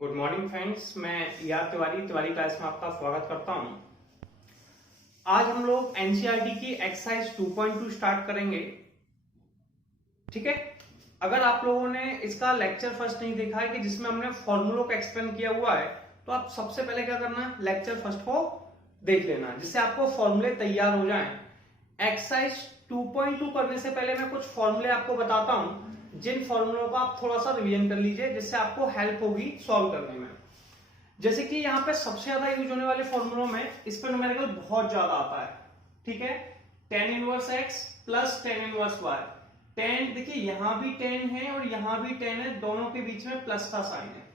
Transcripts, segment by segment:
Good morning friends, मैं याद Tiwari class में आपका स्वागत करता हूं। आज हम लोग एनसीईआरटी की एक्सरसाइज 2.2 स्टार्ट करेंगे। ठीक है, अगर आप लोगों ने इसका लेक्चर फर्स्ट नहीं देखा है कि जिसमें हमने फॉर्मूलों को एक्सप्लेन किया हुआ है, तो आप सबसे पहले क्या करना है, लेक्चर फर्स्ट को देख लेना, जिससे आपको फॉर्मूले तैयार हो जाएं। एक्सरसाइज 2.2 करने से पहले मैं कुछ फॉर्मूले आपको बताता हूं, जिन फॉर्मूलों का आप थोड़ा सा रिवीजन कर लीजिए, जिससे आपको हेल्प होगी सॉल्व करने में। जैसे कि यहाँ पे सबसे ज्यादा यूज होने वाले फॉर्मूलों में इस पर न्यूमेरिकल बहुत ज्यादा आता है। ठीक है, tan inverse x plus tan inverse y। tan देखिए यहां भी tan है और यहां भी tan है, दोनों के बीच में प्लस का साइन है।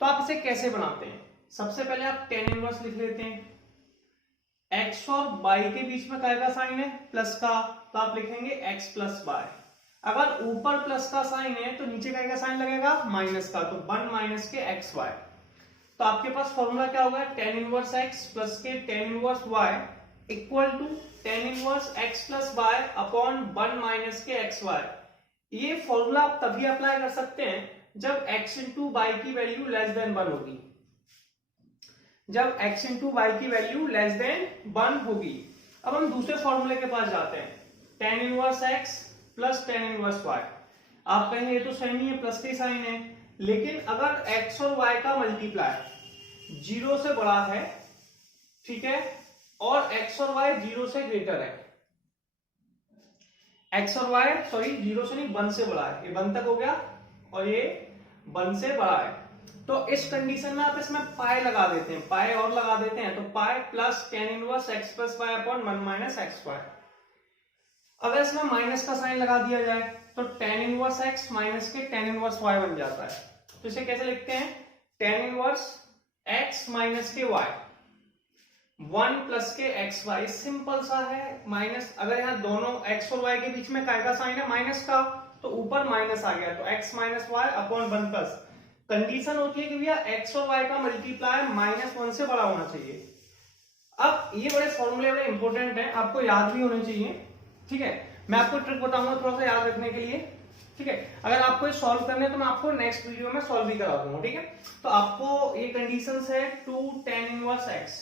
तो आप इसे कैसे बनाते हैं? सबसे पहले आप tan इनवर्स लिख लेते हैं। x और y के बीच में क्या का साइन है? प्लस का, तो आप लिखेंगे x प्लस y। अगर ऊपर प्लस का साइन है तो नीचे क्या का साइन लगेगा? माइनस का, तो 1 माइनस के एक्स वाई। तो आपके पास फॉर्मूला क्या होगा? tan इनवर्स x प्लस के tan inverse y equal to tan inverse x plus y upon 1 minus के एक्स वाई। ये फॉर्मूला आप तभी अप्लाई कर सकते हैं जब x इंटू वाई की वैल्यू लेस देन 1 होगी। जब x इंटू वाई की वैल्यू लेस देन 1 होगी। अब हम दूसरे फॉर्मूले के पास जाते हैं, tan inverse x plus tan inverse y। आप कहेंगे ये तो सेम ही है, प्लस के साइन है, लेकिन अगर x और y का मल्टीप्लाई 0 से बड़ा है, ठीक है, और x और y 0 से ग्रेटर है, x और y सॉरी 0 से नहीं 1 से बड़ा है, ये 1 तक हो गया और ये 1 से बड़ा है, तो इस कंडीशन में आप इसमें पाई लगा देते हैं, पाई और लगा देते हैं, तो pi plus tan inverse x plus y upon 1 minus x y. अगर इसमें माइनस का साइन लगा दिया जाए तो tan इनवर्स x माइनस के tan इनवर्स y बन जाता है। तो इसे कैसे लिखते हैं? tan इनवर्स x माइनस के y, 1 प्लस के एक्स वाई। सिंपल सा है, माइनस, अगर यहाँ दोनों x और y के बीच में काय का साइन है? माइनस का, तो ऊपर माइनस आ गया, तो x minus y upon 1 plus. Condition होती है कि भैया x और y का मल्टीप्लाई -1 से बड़ा होना चाहिए। अब ये बड़े फॉर्मूले बड़े इंपॉर्टेंट हैं, आपको याद भी होने चाहिए। ठीक है, मैं आपको ट्रिक बताऊंगा थोड़ा सा याद रखने के लिए। ठीक है, अगर आपको ये सॉल्व करने हैं तो मैं आपको नेक्स्ट वीडियो में सॉल्व भी करा दूंगा। ठीक है, तो आपको ये कंडीशंस है 2 tan इनवर्स x।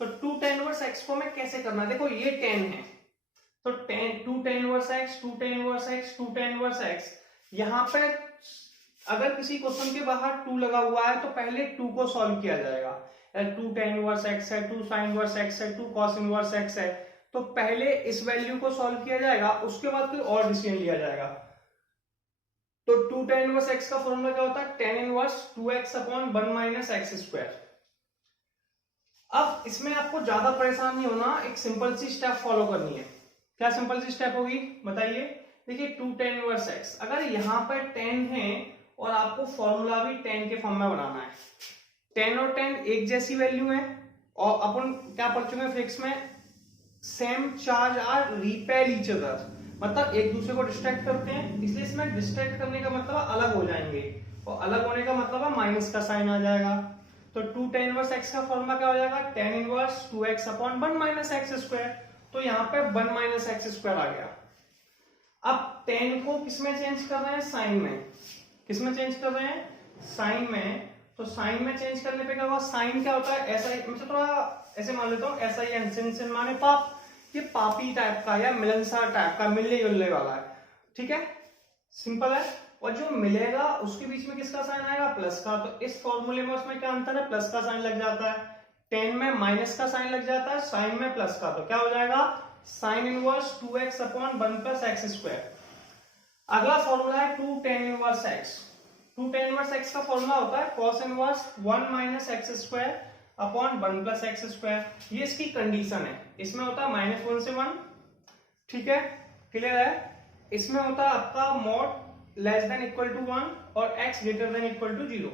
तो 2 tan इनवर्स x को मैं कैसे करना है? देखो ये 10 है, तो 2 tan inverse x, 2 tan inverse x, 2 tan inverse x। यहाँ पे अगर किसी क्वेश्चन के बाहर 2 लगा हुआ है तो पहले 2 को सॉल्व किया जाएगा। 2 tan इनवर्स x है, 2 sin इनवर्स x है, 2 cos इनवर्स x है, तो पहले इस वैल्यू को सॉल्व किया जाएगा, उसके बाद फिर और डिसीजन लिया जाएगा। तो 2 tan इनवर्स x का फॉर्मूला क्या होता है? tan inverse 2x upon 1 minus x square. अब इसमें आपको ज्यादा परेशान नहीं होना, एक सिंपल सी स्टेप फॉलो करनी है। क्या सिंपल सी स्टेप होगी बताइए? देखिए 2 tan इनवर्स x, अगर यहाँ पर 10 है और आपको फॉर्मूला भी 10 के फॉर्म में बनाना है, 10 और 10 एक जैसी वैल्यू है, और अपन क्या पढ़ चुके हैं फिजिक्स में, same charge are repel each other, मतलब एक दूसरे को डिस्ट्रैक्ट करते हैं, इसलिए इसमें डिस्ट्रैक्ट करने का मतलब अलग हो जाएंगे, और अलग होने का मतलब माइनस का साइन आ जाएगा। तो 2 tan इनवर्स x का फॉर्मूला क्या हो जाएगा? tan inverse 2x upon 1 minus x square. तो यहाँ पे 1 माइनस एक्स स्क्वायर आ गया। अब 10 को किसमें चेंज कर रहे हैं? साइन में। किसमें चेंज कर रहे हैं? साइन में। तो साइन में चेंज करने पे क्या होगा? साइन क्या होता है? ऐसा ही, मैं थोड़ा ऐसे मान लेता हूँ, ऐसा ही सिन माने पाप, ये पापी टाइप का या मिलनसार टाइप का, मिलने जुलने वाला है। ठीक है, सिंपल है। और जो मिलेगा उसके बीच में किसका साइन आएगा? प्लस का। तो इस फॉर्मूले में उसमें क्या अंतर है? प्लस का साइन लग जाता है, 10 में माइनस का साइन लग जाता है, साइन में प्लस का, तो क्या हो जाएगा? Sine inverse 2x upon 1 plus x square. अगला फॉर्मूला है 2 tan inverse x। 2 tan inverse x का फॉर्मूला होता है cos inverse 1 minus x square upon 1 plus x square. ये इसकी कंडीशन है, इसमें होता है -1 से 1। ठीक है, क्लियर है? इसमें होता है आपका mod less than equal to 1 और x greater than equal to 0।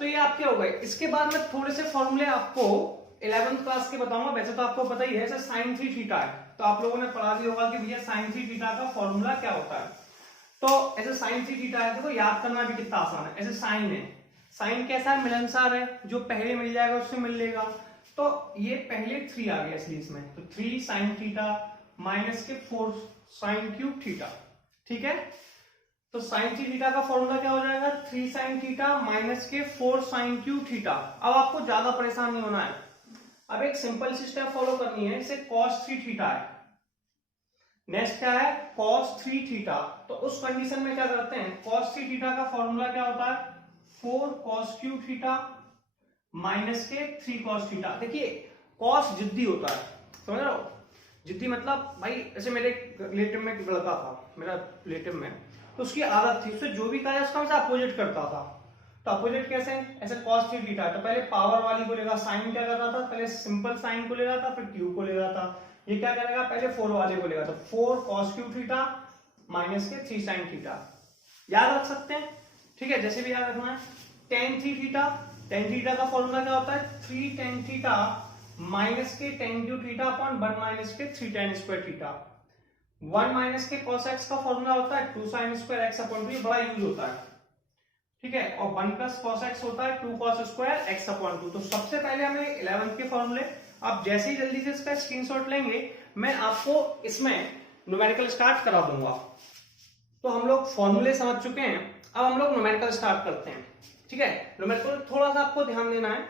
तो ये आपके हो गए। इसके बाद में थोड़े से फॉर्मूले आपको 11th क्लास के बताऊंगा, वैसे तो आपको पता ही है, जैसे sin 3 थीटा है, तो आप लोगों ने पढ़ा भी होगा कि भैया sin 3 थीटा का फॉर्मूला क्या होता है। तो ऐसे sin 3 थीटा है, देखो याद करना भी कितना आसान है। ऐसे साइन है, साइन कैसा है? मिलनसार है, जो पहले मिल जाएगा उससे मिल लेगा। तो ये पहले 3 आ गया इसलिए इसमें, तो 3 sin थीटा माइनस के 4 sin क्यूब थीटा। ठीक है, तो साइन थ्री थीटा का फॉर्मूला क्या हो जाएगा, 3 साइन थीटा माइनस के 4 साइन क्यूब थीटा। अब आपको ज्यादा परेशान नहीं होना है, अब एक सिंपल सी स्टेप फॉलो करनी है, इसे cos 3 थीटा है, नेक्स्ट क्या है cos 3 थीटा। तो उस कंडीशन में क्या करते हैं, cos 3 थीटा का फॉर्मूला क्या होता है, 4 cos क्यूब थीटा माइनस के 3 cos थीटा। देखिए cos जिद्दी होता है, समझ रहे हो, जिद्दी मतलब भाई ऐसे मेरे रिलेटिव में एक लड़का था, मेरा रिलेटिव में, तो उसकी आदत थी, उससे जो भी कहा उसका हमेशा अपोजिट करता था। तो अपोजिट कैसे, ऐसे cos 3 थीटा, तो पहले पावर वाली को लेगा, साइन क्या करता था, पहले सिंपल साइन को लेगा था, फिर क्यूब को लेगा था। ये क्या करेगा, पहले 4 वाले को लेगा, तो 4 cos क्यूब थीटा माइनस के 3 साइन थीटा, याद रख सकते हैं, ठीक है। जैसे भी याद रखना है, tan 3 थीटा, tan थीटा का फॉर्मूला क्या होता है, 3 tan थीटा माइनस के tan cube theta upon 1 minus के 3 tan स्क्वायर थीटा। 1 माइनस के cos x का फॉर्मूला होता है 2 sin स्क्वायर x अपॉन 2, बड़ा यूज होता है, ठीक है। और 1 प्लस cos x होता है 2 cos स्क्वायर x अपॉन 2। तो सबसे पहले हमें 11th के फॉर्मूले, आप जैसे ही जल्दी से इसका स्क्रीनशॉट लेंगे, मैं आपको इसमें न्यूमेरिकल स्टार्ट करा दूंगा। तो हम लोग फॉर्मूले समझ चुके हैं, अब हम लोग न्यूमेरिकल स्टार्ट करते हैं, ठीक है। न्यूमेरिकल थोड़ा सा आपको ध्यान देना है,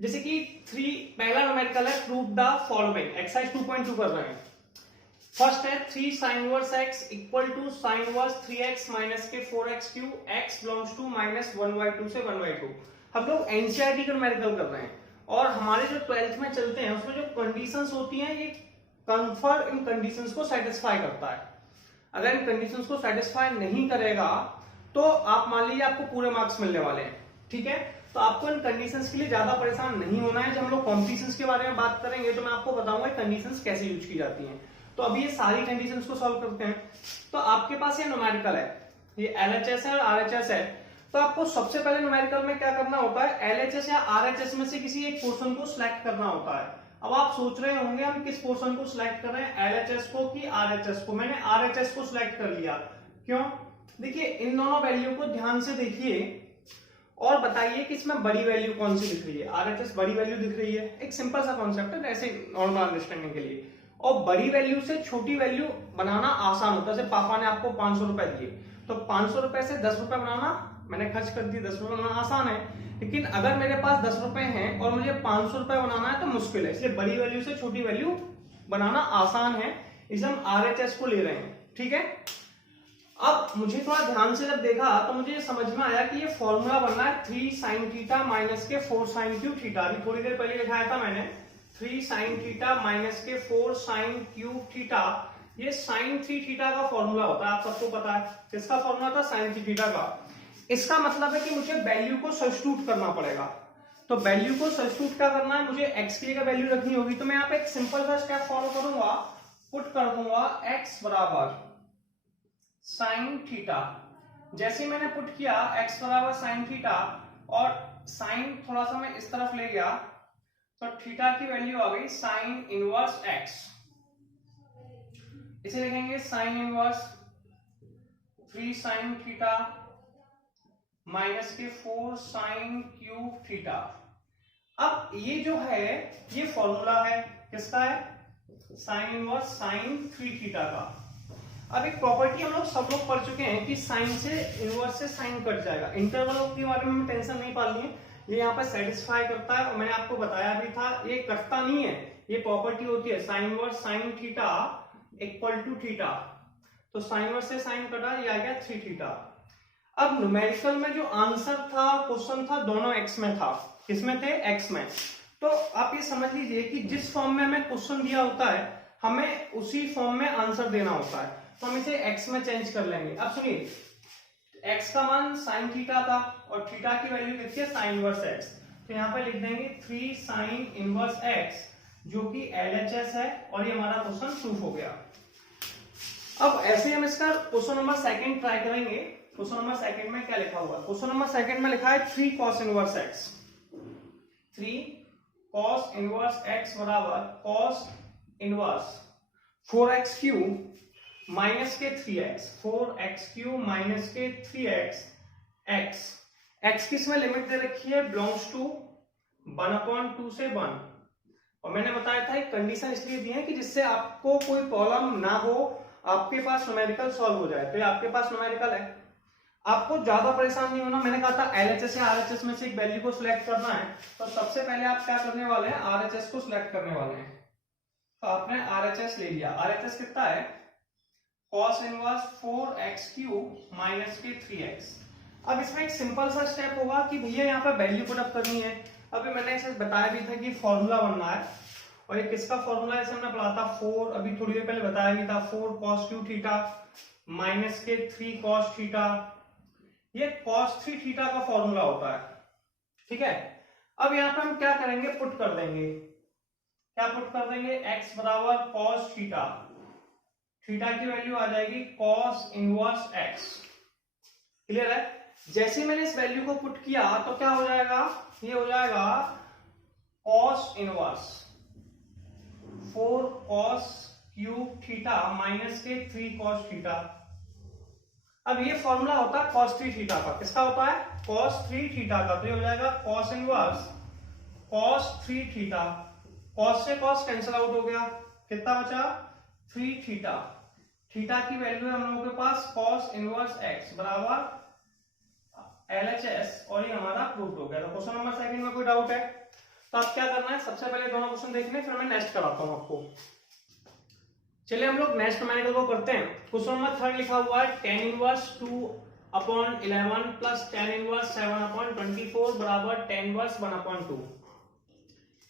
जैसे कि पहला न्यूमेरिकल है, प्रूव द फॉलोइंग, एक्सरसाइज 2.2 कर रहे हैं। फर्स्ट है 3 sin inverse x equal to sin inverse 3x minus के 4x cube, x belongs to minus 1/2 से 1/2। हम लोग एनसीईआरटी का न्यूमेरिकल कर रहे हैं, और हमारे जो 12th में चलते हैं उसमें जो कंडीशंस होती हैं, ये कन्फर्म इन कंडीशंस को सेटिस्फाई करता है। अगर इन कंडीशंस को सेटिस्फाई नहीं करेगा तो आप मान लीजिए आपको पूरे मार्क्स मिलने वाले हैं, ठीक है। तो आपको इन कंडीशंस के लिए ज्यादा परेशान नहीं होना है। जब हम लोग कॉम्पिटिशंस के बारे में बात करेंगे तो मैं आपको बताऊंगा कंडीशंस कैसे यूज की जाती हैं। तो अभी ये सारी कंडीशंस को सॉल्व करते हैं। तो आपके पास ये न्यूमेरिकल है, ये LHS है और RHS है। तो आपको सबसे पहले न्यूमेरिकल में क्या करना होता है, LHS या RHS में से किसी एक पोर्शन को सिलेक्ट करना होता है। अब आप सोच रहे होंगे हम किस पोर्शन को सिलेक्ट कर रहे हैं, LHS को कि RHS को। मैंने RHS को सिलेक्ट कर लिया, क्यों, देखिए इन दोनों वैल्यू को ध्यान से देखिए और बताइए कि इसमें बड़ी वैल्यू कौन सी दिख रही है। RHS बड़ी वैल्यू दिख रही है, एक सिंपल सा कॉन्सेप्ट है ऐसे नॉर्मल अंडरस्टैंडिंग के लिए। और बड़ी वैल्यू से छोटी वैल्यू बनाना आसान होता है। जैसे पापा ने आपको 500 रुपए दिए, तो 500 रुपए से 10 रुपए बनाना, मैंने खर्च कर दिए, 10 रुपए बनाना आसान है। लेकिन अगर मेरे पास 10 रुपए हैं और मुझे 500 रुपए बनाना है तो मुश्किल है। इसलिए बड़ी वैल्यू से छोटी वैल्यू बनाना आसान है, इसलिए हम RHS को ले रहे हैं, ठीक है। अब मुझे थोड़ा ध्यान से जब देखा तो मुझे समझ में आया कि ये फॉर्मूला बनना है 3 sin थीटा माइनस के 4 sin क्यूब थीटा। अभी थोड़ी देर पहले लिखाया था मैंने 3 sin थीटा माइनस के 4 sin क्यूब थीटा। ये sin 3 थीटा का फॉर्मूला होता है, आप सबको पता है। किसका फॉर्मूला था, sin 3 थीटा का। इसका मतलब है कि मुझे वैल्यू को सब्स्टिट्यूट करना पड़ेगा। तो वैल्यू को सब्स्टिट्यूट क्या करना है, मुझे x की जगह वैल्यू रखनी होगी। तो मैं यहाँ पे एक सिंपल सा स्टेप फॉलो करूंगा, पुट कर दूंगा x बराबर साइन थीटा। जैसे मैंने पुट किया x बराबर साइन थीटा और साइन थोड़ा सा मैं इस तरफ ले गया, तो थीटा की वैल्यू आ गई साइन इनवर्स x। इसे लिखेंगे sine inverse 3 sine theta minus के 4 साइन क्यूब थीटा। अब ये जो है ये फॉर्मूला है, किसका है, साइन इनवर्स साइन 3 थीटा का। अब एक प्रॉपर्टी हम लोग सब लोग पढ़ चुके हैं कि साइन से इनवर्स से साइन कट जाएगा। इंटरवल के बारे में टेंशन नहीं पालनी है, ये यहाँ पर सेटिस्फाई करता है। और मैंने आपको बताया भी था ये कटता नहीं है, ये प्रॉपर्टी होती है sine inverse sine theta equal to theta. तो साइन इनवर्स से साइन कटा, ये आ गया 3 थीटा। अब न्यूमेरिकल में जो आंसर था, क्वेश्चन था, दोनों x में था। किसमें थे, x में। तो आप ये समझ लीजिए कि जिस फॉर्म में हमें क्वेश्चन दिया होता है हमें उसी फॉर्म में आंसर देना होता है। तो हम इसे x में चेंज कर लेंगे। अब सुनिए, x का मान साइन थीटा था और थीटा की वैल्यू कितनी है, साइन इनवर्स x। तो यहाँ पे लिख देंगे 3 साइन इनवर्स x, जो कि LHS है, और ये हमारा क्वेश्चन प्रूफ हो गया। अब ऐसे हम इसका क्वेश्चन नंबर 2 ट्राई करेंगे। क्वेश्चन नंबर 2 में क्या लिखा हुआ है, क्वेश्चन नंबर 2 में लिखा है 3 cos inverse x। 3 cos inverse x बराबर cos inverse 4x cube minus के 3x, 4x क्यूब माइनस के 3x x। x किस में लिमिट दे रखी है, बिलोंग्स टू 1/2 से 1। और मैंने बताया था एक कंडीशन इसलिए दी है कि जिससे आपको कोई प्रॉब्लम ना हो, आपके पास न्यूमेरिकल सॉल्व हो जाए। तो ये आपके पास न्यूमेरिकल है, आपको ज्यादा परेशान नहीं होना, मैंने कहा था एलएचएस या आरएचएस में से एक वैल्यू को सिलेक्ट करना है, तो सबसे पहले आप क्या करने वाले हैं, आरएचएस को सिलेक्ट करने वाले हैं। तो आपने आरएचएस ले लिया। आरएचएस कितना है, cos इनवर्स 4x³ माइनस के 3x। अब इसमें एक सिंपल सा स्टेप होगा कि भैया यहाँ पे वैल्यू पुट अप करनी है। अभी मैंने इसे बताया भी था कि फॉर्मूला बनना है, और ये किसका फॉर्मूला है, हमने पढ़ा था 4, अभी थोड़ी देर पहले बताया भी था, 4 cos³ थीटा माइनस के 3 cos थीटा। ये cos 3 थीटा का फॉर्मूला होता है, ठीक है। अब यहाँ पे हम क्या करेंगे, पुट कर देंगे, क्या पुट कर देंगे, x बराबर cos थीटा, थीटा की वैल्यू आ जाएगी cos इनवर्स x। क्लियर है। जैसे मैंने इस वैल्यू को पुट किया तो क्या हो जाएगा, ये हो जाएगा cos inverse 4 cos³ theta minus के 3 cos थीटा। अब ये फॉर्मूला होता है cos 3 थीटा का, किसका होता है, cos 3 थीटा का। तो ये हो जाएगा cos inverse cos 3 theta, cos से cos कैंसिल आउट हो गया, कितना बचा 3 थीटा। थीटा की वैल्यू है हम लोगों के पास cos इनवर्स x बराबर LHS, और ये हमारा प्रूफ हो गया। तो क्वेश्चन नंबर सेकंड में कोई डाउट है, तो आप क्या करना है, सबसे पहले दोनों क्वेश्चन देखने, फिर मैं नेक्स्ट कराता हूं आपको। चलिए हम लोग नेक्स्ट न्यूमेरिकल को करते हैं। क्वेश्चन नंबर थर्ड लिखा हुआ है tan inverse 2/11 plus tan inverse 7/24 बराबर tan इनवर्स 1/2।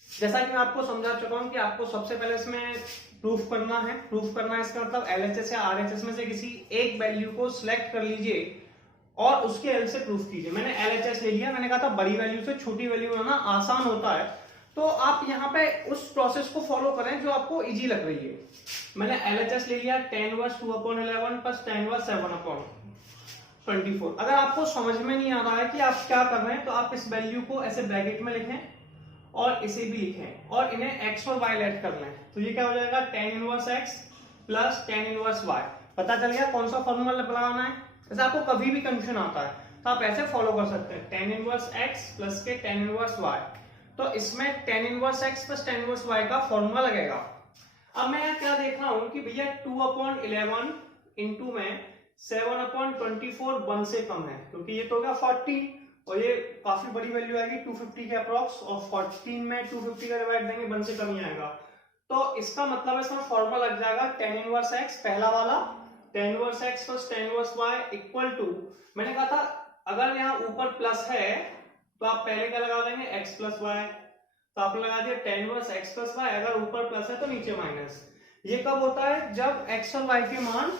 जैसा कि मैं आपको समझा चुका हूं कि आपको सबसे पहले इसमें प्रूफ करना है। प्रूफ करना है इसका मतलब एलएचएस या आरएचएस में से किसी एक वैल्यू को सिलेक्ट कर लीजिए और उसके एल से प्रूफ कीजिए। मैंने एलएचएस ले लिया, मैंने कहा था बड़ी वैल्यू से छोटी वैल्यू बनाना आसान होता है, तो आप यहाँ पे उस प्रोसेस को फॉलो करें जो आपको इजी लग रही है। मैंने एलएचएस ले लिया tan inverse 2/11 plus tan inverse 7/24। अगर आपको समझ में नहीं आ रहा है कि आप क्या कर रहे हैं, तो आप इस वैल्यू को ऐसे ब्रैकेट में लिखें और इसे भी लिखें और इन्हें x और y ऐड कर लें। तो ये क्या हो जाएगा, tan inverse x plus tan inverse y। पता चल गया कौन सा फॉर्मूला लगाना है। जैसे आपको कभी भी कंफ्यूजन आता है तो आप ऐसे फॉलो कर सकते हैं, tan इनवर्स x प्लस के tan इनवर्स y। तो इसमें tan inverse x plus tan inverse y का फॉर्मूला लगेगा। अब मैं क्या देख रहा हूं कि भैया 2/11 इंटू में 7/24 1 से कम है, क्योंकि ये तो होगा 40 और ये काफी बड़ी वैल्यू आएगी 250 के अप्रॉक्स, और 14 में 250 का डिवाइड देंगे 1 से कम ही आएगा। तो इसका मतलब इसमें फॉर्मूला लग जाएगा tan इनवर्स x, पहला वाला tan inverse x plus tan inverse y equal to, मैंने कहा था अगर यहाँ ऊपर प्लस है तो आप पहले क्या लगा देंगे x प्लस y, तो आपने लगा दिया tan inverse x plus y। अगर ऊपर प्लस है तो नीचे माइनस। ये कब होता है, जब x और y के मान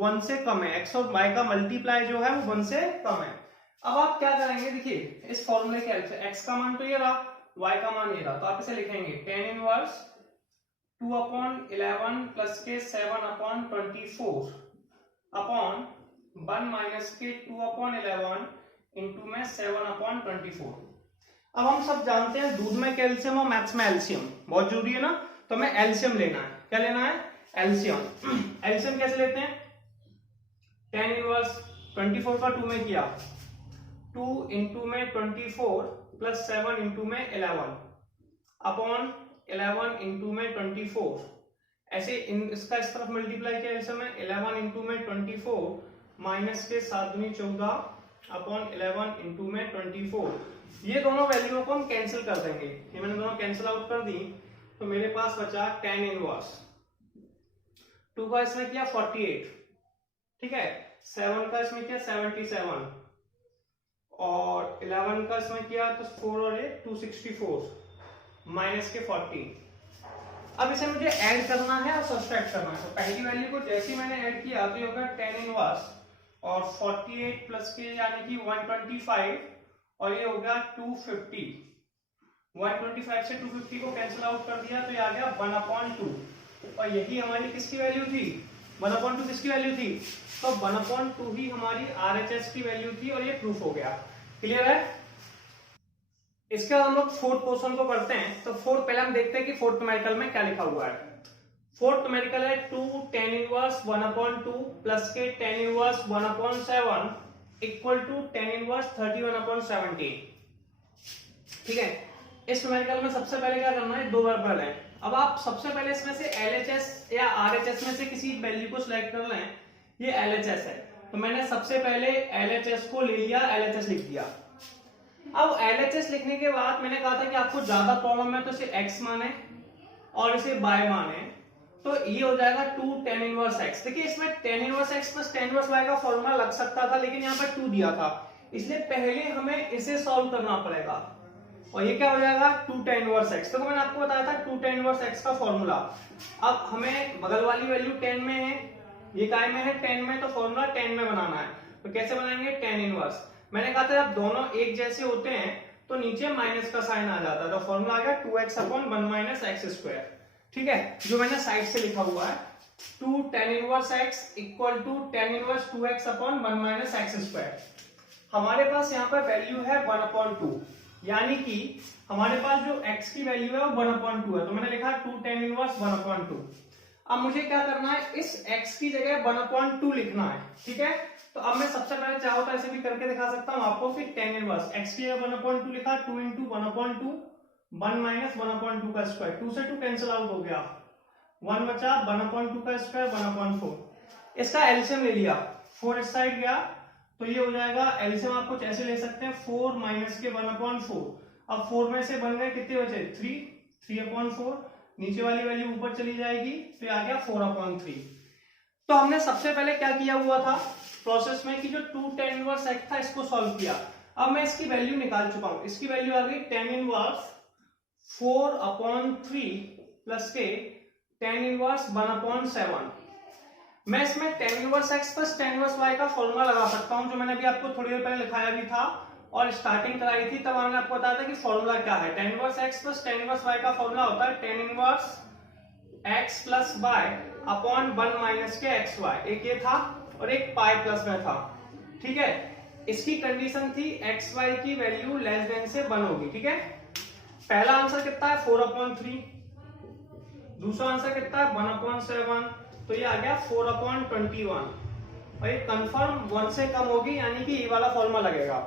1 से कम है, x और y का मल्टीप्लाई जो है वो 1 से कम है। अब आप क्या करेंगे, देखिए इस फॉर्मूले के हेल्प से x का मान तो ये रहा, y का मान ये रहा, तो आप इसे लिखेंगे tan इनवर्स 2/11 प्लस के 7/24 अपॉन 1 माइनस के 2/11 इंटू में 7/24। अब हम सब जानते हैं दूध में कैल्शियम और मैथ्स में एल्शियम बहुत जरूरी है ना, तो हमें एल्शियम लेना है। क्या लेना है, एल्शियम। एल्शियम कैसे लेते हैं, tan इनवर्स 24 का 2 में किया, 2 इंटू में 24 प्लस 7 इंटू में 11 अपॉन 11 इंटू में 24, ऐसे इसका इस तरफ मल्टीप्लाई किया एल्शियम में 11 इंटू में 24 माइनस के 7 दूनी 14 अपॉन 11 इंटू में 24। ये दोनों वैल्यूओं को हम कैंसिल कर देंगे, ये मैंने दोनों कैंसिल आउट कर दी, तो मेरे पास बचा tan इनवर्स 2 का इसमें किया 48, ठीक है, 7 का इसमें किया 77 और 11 का इसमें किया तो 4 और 8 264 माइनस के 40। अब इसे मुझे ऐड करना है और सब्सट्रैक्ट करना है। तो पहली वैल्यू को जैसे ही मैंने ऐड किया तो ये होगा tan इनवर्स और 48 प्लस के यानी कि 125 और ये हो गया 250। 125 से 250 को कैंसिल आउट कर दिया तो ये आ गया 1/2, और यही हमारी किसकी वैल्यू थी, 1/2 किसकी वैल्यू थी, तो 1/2 ही हमारी RHS की वैल्यू थी, और ये प्रूफ हो गया। क्लियर है। इसके बाद हम लोग फोर्थ क्वेश्चन को करते हैं। तो फोर्थ पहले हम देखते हैं कि फोर्थ न्यूमेरिकल में क्या लिखा हुआ है। फोर्थ न्यूमेरिकल है 2 tan इनवर्स 1/2 प्लस के tan inverse 1/7 equal to tan inverse 31/17। ठीक है, इस न्यूमेरिकल में सबसे पहले क्या करना है, दो वर्बल है। अब आप सबसे पहले इसमें से LHS या RHS में से किसी वैल्यू को सिलेक्ट कर लें। ये LHS है तो मैंने सबसे पहले LHS को ले लिया, LHS लिख दिया। अब LHS लिखने के बाद मैंने कहा था कि आपको ज्यादा प्रॉब्लम है तो इसे x माने और इसे y माने, तो ये हो जाएगा 2 tan इनवर्स x। देखिए इसमें tan inverse x plus tan inverse y का फॉर्मूला लग सकता था, लेकिन यहाँ पर 2 दिया था, इसलिए पहले हमें इसे सॉल्व करना पड़ेगा। और ये क्या हो जाएगा 2 tan इनवर्स x। तो मैंने आपको बताया था 2 tan इनवर्स x का फॉर्मूला। अब हमें बगल वाली वैल्यू 10 में है, ये काय में है 10 में, तो फॉर्मूला 10 में बनाना है। तो कैसे बनाएंगे tan इनवर्स। मैंने कहा था जब दोनों एक जैसे होते हैं तो नीचे माइनस का साइन आ जाता है, तो फॉर्मूला आ गया 2x upon 1 minus x square. ठीक है, जो मैंने साइड से लिखा हुआ है 2 tan inverse x equal to tan inverse 2x upon 1 minus x square. हमारे पास यहाँ पर वैल्यू है 1/2, यानी कि हमारे पास जो x की वैल्यू है वो 1/2 है, तो मैंने लिखा 2 tan इनवर्स 1/2। अब मुझे क्या करना है, इस x की जगह 1/2 लिखना है। ठीक है, तो अब मैं सबसे पहले चाहो तो ऐसे भी करके दिखा सकता हूँ आपको। फिर tan इनवर्स x की जगह 1/2 लिखा, 2 इंटू 1/2 1 माइनस 1/2 का स्क्वायर, 2 से 2 कैंसिल आउट हो गया, 1 बचा, 1/2 का स्क्वायर 1/4। इसका एलसीएम ले लिया, 4 इस साइड गया, तो ये हो जाएगा एलसीएम आप कुछ ऐसे ले सकते हैं 4 माइनस के 1/4। अब 4 में से बन गए कितने बचे 3/4, नीचे वाली वैल्यू ऊपर चली जाएगी, तो आ गया 4/3। तो हमने सबसे पहले क्या किया हुआ था प्रोसेस में कि जो 2 tan इनवर्स x था इसको सॉल्व किया। अब मैं इसकी वैल्यू निकाल चुका हूं, इसकी वैल्यू आ गई tan इनवर्स 4/3 प्लस के tan इनवर्स 1/7। मैं इसमें tan inverse x plus tan inverse y का फॉर्मूला लगा सकता हूं, जो मैंने अभी आपको थोड़ी देर पहले लिखाया भी था और स्टार्टिंग कराई थी, तब मैंने आपको बताया था कि फॉर्मूला क्या है। tan inverse x plus tan inverse y का फॉर्मूला होता है tan inverse x plus y upon 1 minus के xy। एक ये था और एक पाई प्लस में था। ठीक है, इसकी कंडीशन थी xy की वैल्यू लेस देन से 1 होगी। ठीक है, पहला आंसर कितना है 4/3, दूसरा आंसर कितना है 1/7, तो ये आ गया 4/21 और ये कंफर्म 1 से कम होगी, यानी कि ये वाला फॉर्मूला लगेगा।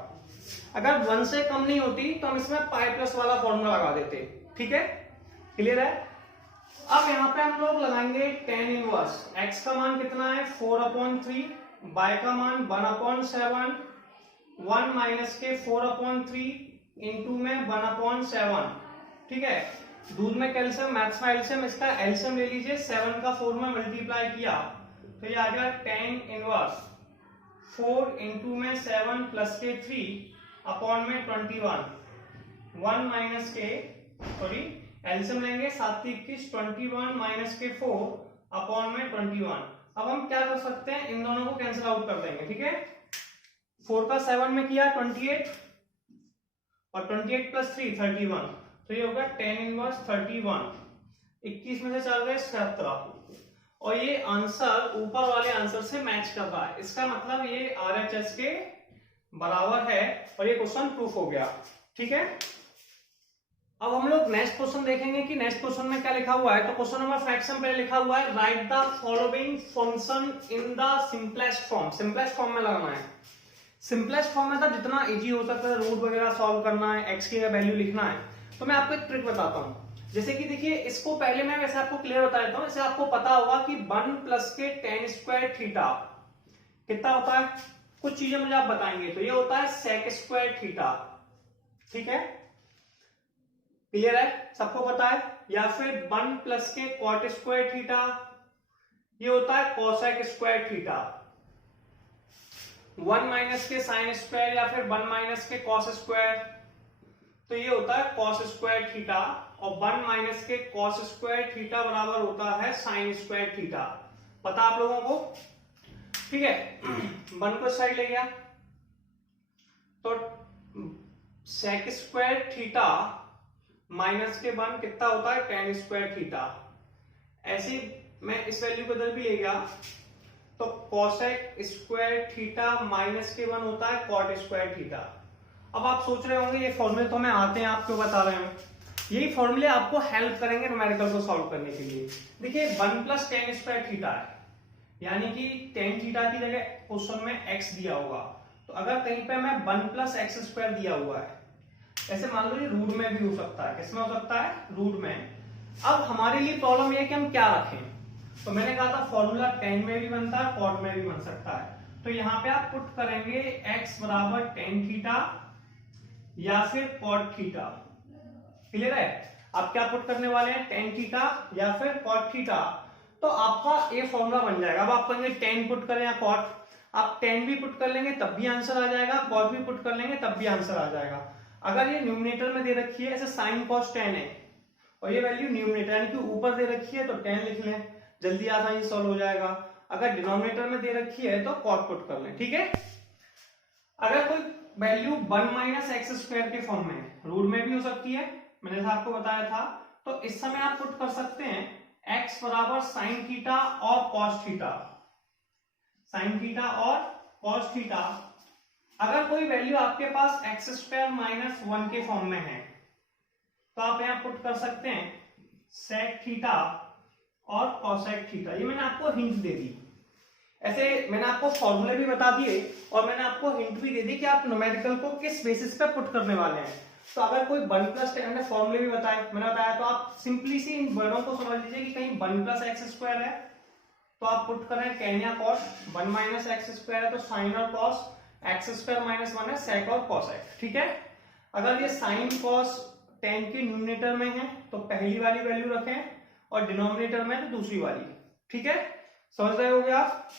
अगर 1 से कम नहीं होती तो हम इसमें पाई प्लस वाला फॉर्मूला लगा देते। ठीक है, क्लियर है। अब यहाँ पे हम लोग लगाएंगे tan इनवर्स। x का मान कितना है 4/3, y का मान 1/7, 1 माइनस के 4/3 इंटू में 1/7। ठीक है, दूध में कैल्शियम, मैथ्स में एल्शियम, इसका एल्शियम ले लीजिए, 7 का 4 में मल्टीप्लाई किया तो ये आ गया tan इनवर्स 4 इंटू में 7 प्लस के 3 अपॉन में 21, 1 माइनस के सॉरी एल्शियम लेंगे 7 21, 21 माइनस के 4 अपॉन में 21। अब हम क्या कर सकते हैं, इन दोनों को कैंसिल आउट कर देंगे। ठीक है, 4 का 7 में किया 28 और 28 प्लस 3 31, तो ये होगा tan इनवर्स 31, 21 में से चल रहे 17 और ये आंसर ऊपर वाले आंसर से मैच कर रहा है। इसका मतलब ये RHS के बराबर है और ये क्वेश्चन प्रूफ हो गया। ठीक है, अब हम लोग नेक्स्ट क्वेश्चन देखेंगे कि नेक्स्ट क्वेश्चन में क्या लिखा हुआ है। तो क्वेश्चन नंबर फ्रैक्शन पे लिखा हुआ है right the following function in the simplest form. Simplest form में लगाना है। सिंपलेस्ट फॉर्म में था जितना इजी हो सकता है, रूट वगैरह सॉल्व करना है, एक्स की वैल्यू लिखना है। तो मैं आपको एक ट्रिक बताता हूँ। जैसे कि देखिए, इसको पहले मैं वैसे आपको क्लियर बता देता हूँ। इसे आपको पता होगा कि 1 प्लस के tan स्क्वायर थीटा कितना होता है, कुछ चीजें मुझे आप बताएंगे। तो ये होता है sec स्क्वायर थीटा। ठीक है, क्लियर है, सबको पता है। या फिर 1 प्लस के कॉट स्क्वायर थीटा, ये होता है कोसेक स्क्वायर थीटा। 1 माइनस के साइन स्क्वायर या फिर 1 माइनस के कॉस स्क्वायर, तो ये होता है कॉस स्क्वायर थीटा। और 1 माइनस के कॉस स्क्वायर थीटा बराबर होता है साइन स्क्वायर थीटा। पता आप लोगों को। ठीक है, 1 को साइड ले गया तो सेक स्क्वायर थीटा माइनस के 1 कितना होता है tan स्क्वायर थीटा। ऐसे मैं इस वैल्यू को इधर भी ले गया तो कोसेक स्क्वायर थीटा माइनस के 1 होता है कॉट स्क्वायर थीटा। अब आप सोच रहे होंगे ये फॉर्मूले तो हमें आते हैं, आप क्यों बता रहे हैं। यही फॉर्मूले आपको हेल्प करेंगे न्यूमेरिकल को सॉल्व करने के लिए। देखिए 1 प्लस tan स्क्वायर थीटा है, यानी कि tan थीटा की जगह क्वेश्चन में x दिया होगा। तो अगर कहीं पे मैं 1 प्लस एक्स स्क्वायर दिया हुआ है, ऐसे मान लो ये रूट में भी हो सकता है। किसमें हो सकता है, रूट में। अब हमारे लिए प्रॉब्लम ये है कि हम क्या रखें। तो मैंने कहा था फॉर्मूला tan में भी बनता है, कॉट में भी बन सकता है। तो यहाँ पे आप पुट करेंगे x बराबर टेन थीटा या फिर कॉट थीटा। क्लियर है? आप क्या पुट करने वाले हैं, टेन थीटा या फिर कॉट थीटा, तो आपका ये फॉर्मूला बन जाएगा। अब आप कहेंगे टेन पुट करें या कॉट, आप टेन भी पुट कर लेंगे तब भी आंसर आ जाएगा, कॉट भी पुट कर लेंगे तब भी आंसर आ जाएगा। अगर ये न्यूमरेटर में दे रखी है, ऐसे साइन कॉस टेन है और ये वैल्यू न्यूमरेटर यानी कि ऊपर दे रखी है तो टेन लिख लें, जल्दी आसानी से सॉल्व हो जाएगा। अगर डिनोमिनेटर में दे रखी है तो कॉट पुट कर लें। ठीक है? अगर कोई वैल्यू 1 माइनस एक्स स्क्वायर के फॉर्म में, रूट में भी हो सकती है, मैंने जैसा आपको बताया था, तो इस समय आप पुट कर सकते हैं x बराबर साइन थीटा और कॉस थीटा, साइन थीटा और कॉस थीटा। अगर कोई वैल्यू आपके पास एक्स स्क्वायर माइनस 1 के फॉर्म में है तो आप यहां पुट कर सकते हैं सेक थीटा और कॉसेक थीटा। ये मैंने आपको हिंट दे दी, ऐसे मैंने आपको फॉर्मूले भी बता दिए और मैंने आपको हिंट भी दे दी कि आप न्यूमेरिकल को किस बेसिस पे पुट करने वाले हैं। तो अगर कोई 1 प्लस टेन फॉर्मूले भी मैंने बताया, तो आप सिंपली सी इन वर्डों को समझ लीजिए कि कहीं 1 प्लस एक्स स्क्वायर है तो आप पुट करें टेन या कॉस, 1 माइनस एक्स स्क्वायर है तो साइन और कॉस, एक्स स्क्वायर माइनस 1 है सेक और कॉसेक। ठीक है? अगर ये साइन कॉस टेन के न्यूमरेटर में है तो पहली वाली वैल्यू रखें और डिनोमिनेटर में तो दूसरी वाली। ठीक है? समझ रहे होगे आप?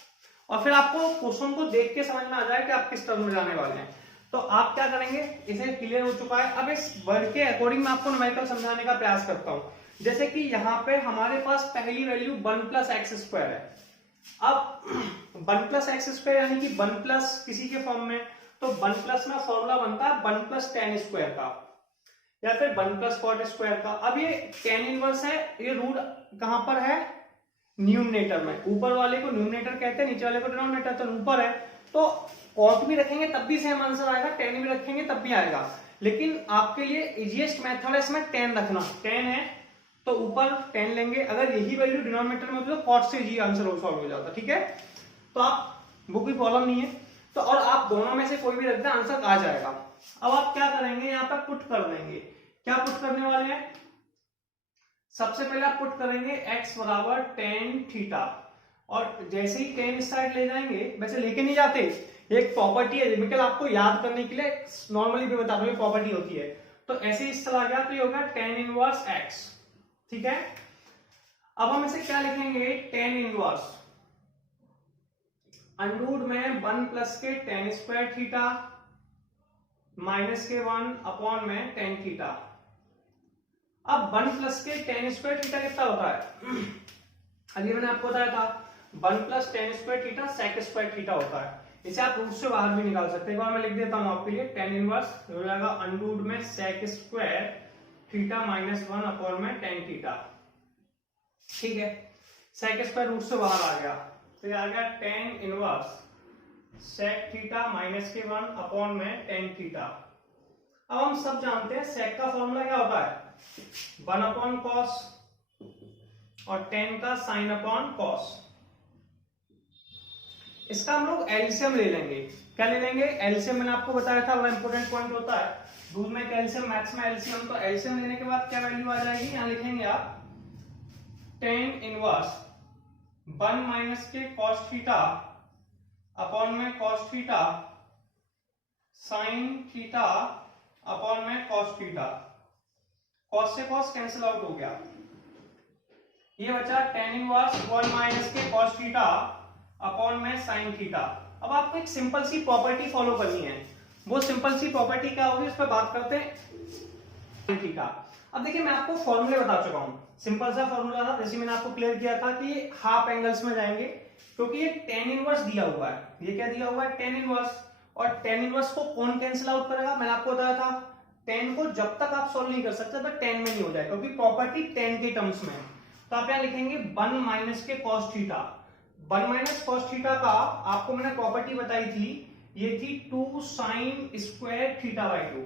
और फिर आपको क्वेश्चन को देख के समझ में आ जाए कि आप किस टर्म में जाने वाले हैं, तो आप क्या करेंगे, इसे क्लियर हो चुका है। अब इस वर्ड के अकॉर्डिंग मैं आपको न्यूमेरिकल समझाने का प्रयास करता हूं। जैसे कि यहाँ पे हमारे पास पहली वैल्यू 1 प्लस एक्स स्क्वायर है। अब 1 प्लस एक्स स्क्वायर यानी कि 1 प्लस किसी के फॉर्म में, तो 1 प्लस में फॉर्मूला बनता है 1 प्लस टेन स्क्वायर का या फिर 1 प्लस कॉट स्क्वायर का। अब ये टेन इनवर्स है, ये रूट कहां पर है, न्यूमरेटर में। ऊपर वाले को न्यूमरेटर कहते हैं, नीचे वाले को डिनोमिनेटर। तो ऊपर है तो कॉट भी रखेंगे तब भी सेम आंसर आएगा, टेन भी रखेंगे तब भी आएगा। लेकिन आपके लिए इजीएस्ट मेथड है इसमें टेन रखना। टेन है तो ऊपर टेन लेंगे, अगर यही वैल्यू डिनोमिनेटर में होती तो कॉट से जी आंसर सॉल्व हो जाता। ठीक है? तो आप वो कोई प्रॉब्लम नहीं है, तो और आप दोनों में से कोई भी रख दें आंसर आ जाएगा। अब आप क्या करेंगे, यहाँ पर पुट कर देंगे। क्या पुट करने वाले हैं, सबसे पहले आप पुट करेंगे x बराबर टेन थीटा, और जैसे ही टेन इस साइड ले जाएंगे, वैसे लेके नहीं जाते, एक प्रॉपर्टी है केमिकल आपको याद करने के लिए नॉर्मली भी बता दूं प्रॉपर्टी होती है। तो ऐसे ही इस चला गया तो ये होगा टेन इनवर्स x। ठीक है? अब हम इसे क्या लिखेंगे, टेन इनवर्स अंडर में 1 प्लस के टेन स्क्वायर थीटा माइनस के 1 अपॉन में टेन थीटा। अब 1 प्लस के टेन स्क्वायर थीटा कितना होता है, अभी मैंने आपको बताया था 1 plus tan square theta sec square theta होता है। इसे आप रूट से बाहर भी निकाल सकते हैं। एक बार मैं लिख देता हूं आपके लिए, टेन इनवर्स हो जाएगा अंडर में sec square theta minus 1 upon में टेन थीटा। ठीक है? सेक स्क्वायर रूट से बाहर आ गया तो ये आ गया tan inverse sec theta minus के 1 अपॉन में टेन थीटा। अब हम सब जानते हैं सेक का फॉर्मूला क्या होता है, 1 अपॉन कॉस और टेन का साइन अपॉन कॉस। इसका हम लोग एलसीएम ले लेंगे। क्या ले लेंगे, एलसीएम। मैंने आपको बताया था बड़ा इंपॉर्टेंट पॉइंट होता है दूध में कैल्शियम, मैथ्स में एलसीएम। तो एलसीएम लेने के बाद क्या वैल्यू आ जाएगी, यहां लिखेंगे आप टेन इनवर्स 1 माइनस के कॉस थीटा अपॉन में cos theta sine theta upon में कॉस थीटा। कॉस से कॉस कैंसिल आउट हो गया, ये बचा टेन इनवर्स 1 माइनस के कॉस थीटा अपॉन में साइन थीटा। अब आपको एक सिंपल सी प्रॉपर्टी फॉलो करनी है, वो सिंपल सी प्रॉपर्टी क्या होगी उस पर बात करते हैं। थीटा, अब देखिए मैं आपको फॉर्मूले बता चुका हूं, सिंपल सा फॉर्मूला था, जैसे मैंने आपको क्लियर किया था कि ये हाफ एंगल्स में जाएंगे क्योंकि ये टेन इनवर्स दिया हुआ है। ये क्या दिया हुआ है, टेन इनवर्स, और टेन इनवर्स को कौन कैंसिल आउट करेगा, मैंने आपको बताया था टेन को जब तक आप सॉल्व नहीं कर सकते तो टेन में नहीं हो जाए क्योंकि प्रॉपर्टी टेन के टर्म्स में है। तो आप यहां लिखेंगे 1 माइनस के cos theta. 1 minus cos theta का आपको मैंने प्रॉपर्टी बताई थी, ये थी 2 साइन स्क्वायर थीटा बाई 2।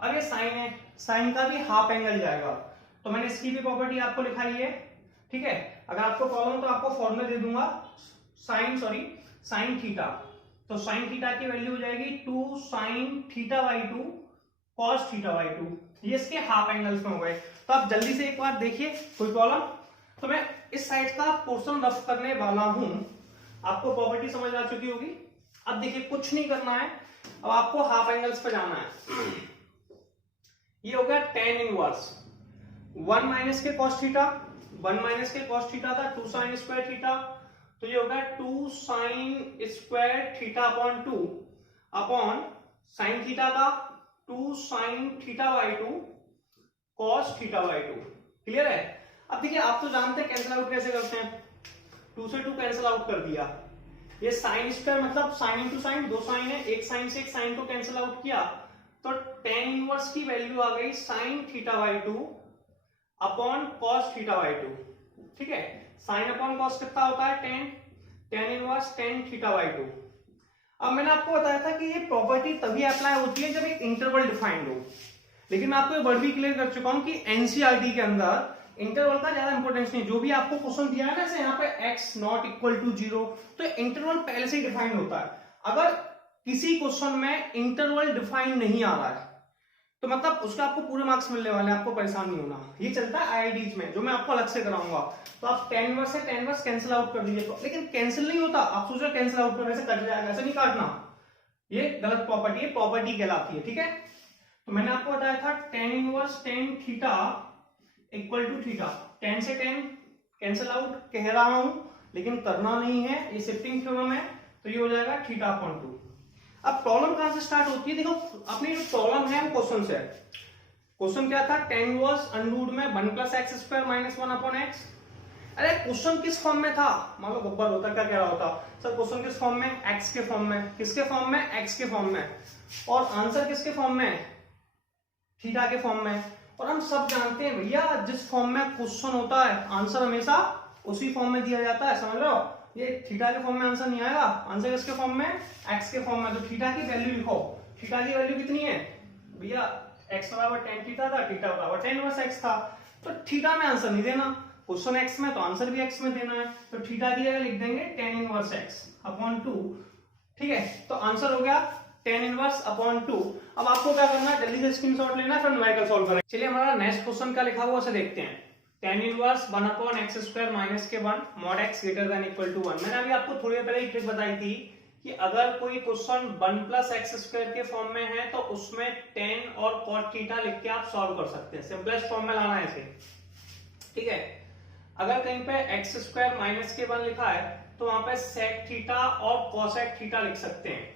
अब ये साइन है, साइन का भी हाफ एंगल जाएगा, तो मैंने इसकी भी प्रॉपर्टी आपको लिखाई है। ठीक है? अगर आपको प्रॉब्लम तो आपको फॉर्मूला दे दूंगा, साइन थीटा। तो साइन थीटा की वैल्यू हो जाएगी 2 sine theta by 2 cos theta by 2। ये इसके हाफ एंगल्स में हो गए। तो आप जल्दी से एक बार देखिए, कोई प्रॉब्लम? तो मैं इस साइड का पोर्शन रफ करने वाला हूं, आपको प्रॉपर्टी समझ आ चुकी होगी। अब देखिए कुछ नहीं करना है, अब आपको हाफ एंगल्स पे जाना है। ये हो गया टेन इनवर्स 1 माइनस के कॉस थीटा, 1 माइनस के कॉस थीटा था 2 साइन स्क्वायर थीटा, तो ये होगा 2 sine square theta upon 2 upon sine theta का 2 sine theta by 2 cos theta by 2। Clear है? अब देखिए आप तो जानते हैं कैंसिल आउट कैसे करते हैं, 2 से 2 कैंसिल आउट कर दिया, ये साइन स्क्वायर मतलब साइन इंटू साइन, 2 साइन है, एक साइन से एक साइन को कैंसिल आउट किया, तो टेन इनवर्स की वैल्यू आ गई sine theta by 2 upon cos theta by 2। ठीक है, साइन अपॉन कॉस कितना होता है 10, ten inverse tan theta by 2। अब मैंने आपको बताया था कि ये प्रॉपर्टी तभी अप्लाई होती है जब एक इंटरवल डिफाइंड हो, लेकिन मैं आपको ये वर्ड भी क्लियर कर चुका हूं कि एनसीईआरटी के अंदर इंटरवल का ज्यादा इंपॉर्टेंस नहीं। जो भी आपको क्वेश्चन दिया है ना, जैसे यहाँ पे x नॉट इक्वल टू 0, तो इंटरवल पहले से ही डिफाइंड होता है। अगर किसी क्वेश्चन में इंटरवल डिफाइंड नहीं आ रहा है तो मतलब उसका आपको पूरे मार्क्स मिलने वाले हैं, आपको परेशान नहीं होना। ये चलता है आईआईटीज में, जो मैं आपको अलग से कराऊंगा। तो आप टेन इनवर्स से टेन इनवर्स कैंसिल आउट कर दीजिए, लेकिन कैंसिल नहीं होता। आप सोच रहे कैंसिल आउट कर ऐसे कट जाएगा, ऐसे नहीं काटना, ये गलत प्रॉपर्टी है, प्रॉपर्टी कहलाती है। ठीक है, तो मैंने आपको बताया था tan inverse tan theta equal to theta, 10 से 10 कैंसिल आउट कह रहा हूं लेकिन करना नहीं है, ये शिफ्टिंग थ्योरम है, तो ये हो जाएगा थीटा अपॉन 2। अब प्रॉब्लम कहां से स्टार्ट होती है, देखो अपनी जो प्रॉब्लम है वो क्वेश्चन से। क्वेश्चन क्या था, टेन इनवर्स अंडर में 1 plus x square minus 1 upon x. अरे क्वेश्चन किस फॉर्म में था, मान लो बब्बर होता, क्या कह रहा होता सर, क्वेश्चन किस फॉर्म में, एक्स के फॉर्म में, किसके फॉर्म में, एक्स के फॉर्म में, और आंसर किसके फॉर्म में, थीटा के फॉर्म में। और हम सब जानते हैं भैया, जिस फॉर्म में क्वेश्चन होता है आंसर हमेशा उसी फॉर्म में दिया जाता है, समझ लो। ये थीटा के फॉर्म में आंसर नहीं आएगा, आंसर किसके फॉर्म में, एक्स के फॉर्म में। तो थीटा की वैल्यू लिखो, थीटा की वैल्यू कितनी है भैया, एक्स बराबर टेन थीटा था, थीटा बराबर टेन इनवर्स एक्स था, तो थीटा में आंसर नहीं देना, क्वेश्चन एक्स में तो आंसर भी एक्स में देना है, तो थीटा की जगह लिख देंगे टेन इनवर्स एक्स अपॉन 2। ठीक है, तो आंसर हो गया टेन इनवर्स अपॉन 2। अब आपको क्या करना है, जल्दी से स्क्रीनशॉट लेना है, फिर न्यूमेरिकल सॉल्व करेंगे। चलिए हमारा नेक्स्ट क्वेश्चन क्या लिखा हुआ उसे देखते हैं। Tan inverse 1 upon x square minus के 1 mod x greater than equal to 1। मैंने अभी आपको थोड़ी देर पहले एक ट्रिक बताई थी कि अगर कोई क्वेश्चन 1 प्लस एक्स स्क्वायर के फॉर्म में है तो उसमें टेन और कॉट थीटा लिख के आप सॉल्व कर सकते हैं, सिंपलेस्ट फॉर्म में लाना है इसे। ठीक है, अगर कहीं पे एक्स स्क्वायर माइनस के 1 लिखा है तो वहां पे सेक थीटा और कॉसेक थीटा लिख सकते हैं।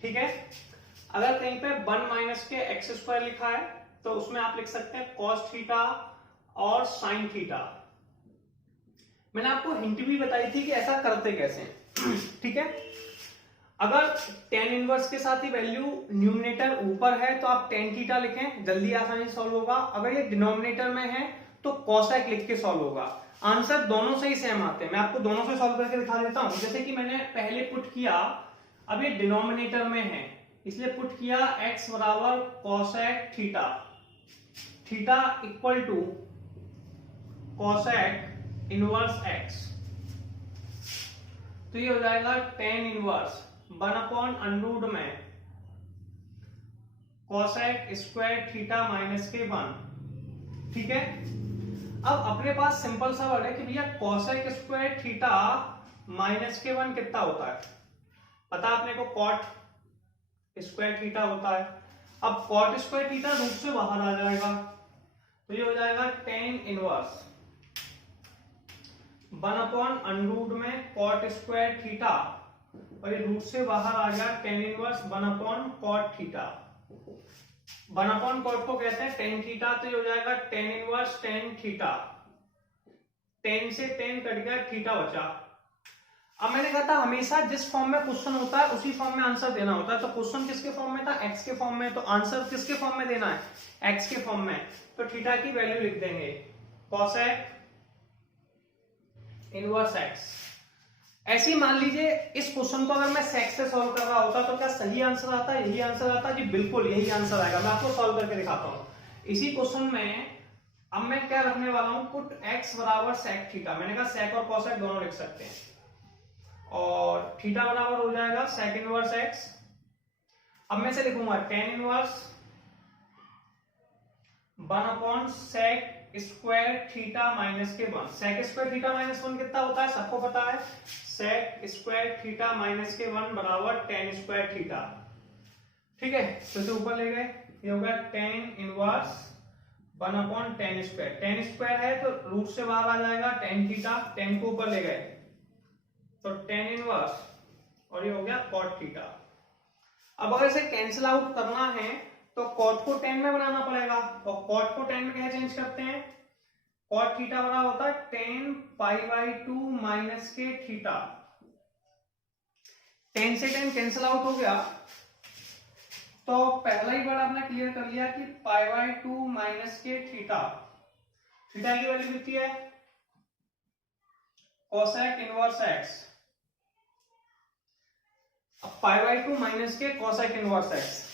ठीक है, अगर कहीं पे 1 माइनस के एक्स स्क्वायर लिखा है तो उसमें आप लिख सकते हैं कॉस थीटा और साइन थीटा। मैंने आपको हिंट भी बताई थी कि ऐसा करते कैसे हैं। ठीक है, अगर टेन इनवर्स के साथ ही वैल्यू न्यूमिनेटर ऊपर है तो आप टेन थीटा लिखें, जल्दी आसानी से सॉल्व होगा। अगर ये डिनोमिनेटर में है तो कॉसेक लिख के सॉल्व होगा। आंसर दोनों से ही सेम आते हैं, मैं आपको दोनों से सॉल्व करके दिखा देता हूं। जैसे कि मैंने पहले पुट किया, अब ये डिनोमिनेटर में है इसलिए पुट किया x बराबर cosec theta, theta equal to cosec inverse x, तो ये हो जाएगा टेन इनवर्स 1 अपॉन अंडर में कॉसेक स्क्वायर थीटा माइनस के 1। ठीक है, अब अपने पास सिंपल सा वर्ड है कि भैया कॉसेक स्क्वायर थीटा माइनस के 1 कितना होता है, पता अपने को कॉट स्क्वायर थीटा होता है। अब कॉट स्क्वायर थीटा रूट से बाहर आ जाएगा तो ये हो जाएगा टेन इनवर्स 1 अपॉन अंडर में कॉट स्क्वायर थीटा, और ये रूट से बाहर आ गया tan inverse 1 upon cot theta. 1 upon cot को कहते हैं टेन थीटा, तो ये हो जाएगा टेन इनवर्स टेन थीटा, 10 से 10 कट गया, थीटा बचा। अब मैंने कहा था हमेशा जिस फॉर्म में क्वेश्चन होता है उसी फॉर्म में आंसर देना होता है। तो क्वेश्चन किसके फॉर्म में था, एक्स के फॉर्म में, तो आंसर किसके फॉर्म में देना है, एक्स के फॉर्म में। तो थीटा की वैल्यू लिख देंगे कॉसेक इनवर्स एक्स। ऐसे ही मान लीजिए इस क्वेश्चन को अगर मैं सेक से सॉल्व कर रहा होता तो क्या सही आंसर आता, यही आंसर आता जी, बिल्कुल यही आंसर आएगा। मैं आपको सॉल्व करके दिखाता हूं। इसी क्वेश्चन में अब मैं क्या रखने वाला हूं, पुट एक्स बराबर सेक थीटा। मैंने कहा सेक और कॉसेक दोनों लिख सकते हैं, और थीटा बराबर हो जाएगा सेक इनवर्स एक्स। अब मैं से लिखूंगा tan inverse 1 upon sec square theta minus के 1। सेक स्क्वायर थीटा माइनस 1 कितना होता है, सबको पता है। सेक स्क्वायर थीटा माइनस के 1 बराबर टेन स्क्वायर थीटा। ठीक है, तो इसे ऊपर ले गए, ये होगा ten inverse 1 ten square. Ten square है तो रूट से बाहर आ जाएगा टेन थीटा, टेन को ऊपर ले गए तो टेन इनवर्स, और ये हो गया कॉट थीटा। अब अगर इसे कैंसिल आउट करना है तो कॉट को टेन में बनाना पड़ेगा, और कॉट को टेन में कैसे चेंज करते हैं, कॉट थीटा बराबर होता है टेन पाई बाई 2 माइनस के थीटा। टेन से टेन कैंसिल आउट हो गया, तो पहला ही वर्ड आपने क्लियर कर लिया कि पाई बाई 2 माइनस के थीटा। थीटा की वैल्यू कितनी है, कोसेक इनवर्स एक्स। अब पाई बाई 2 माइनस के कोसेक इनवर्स एक्स।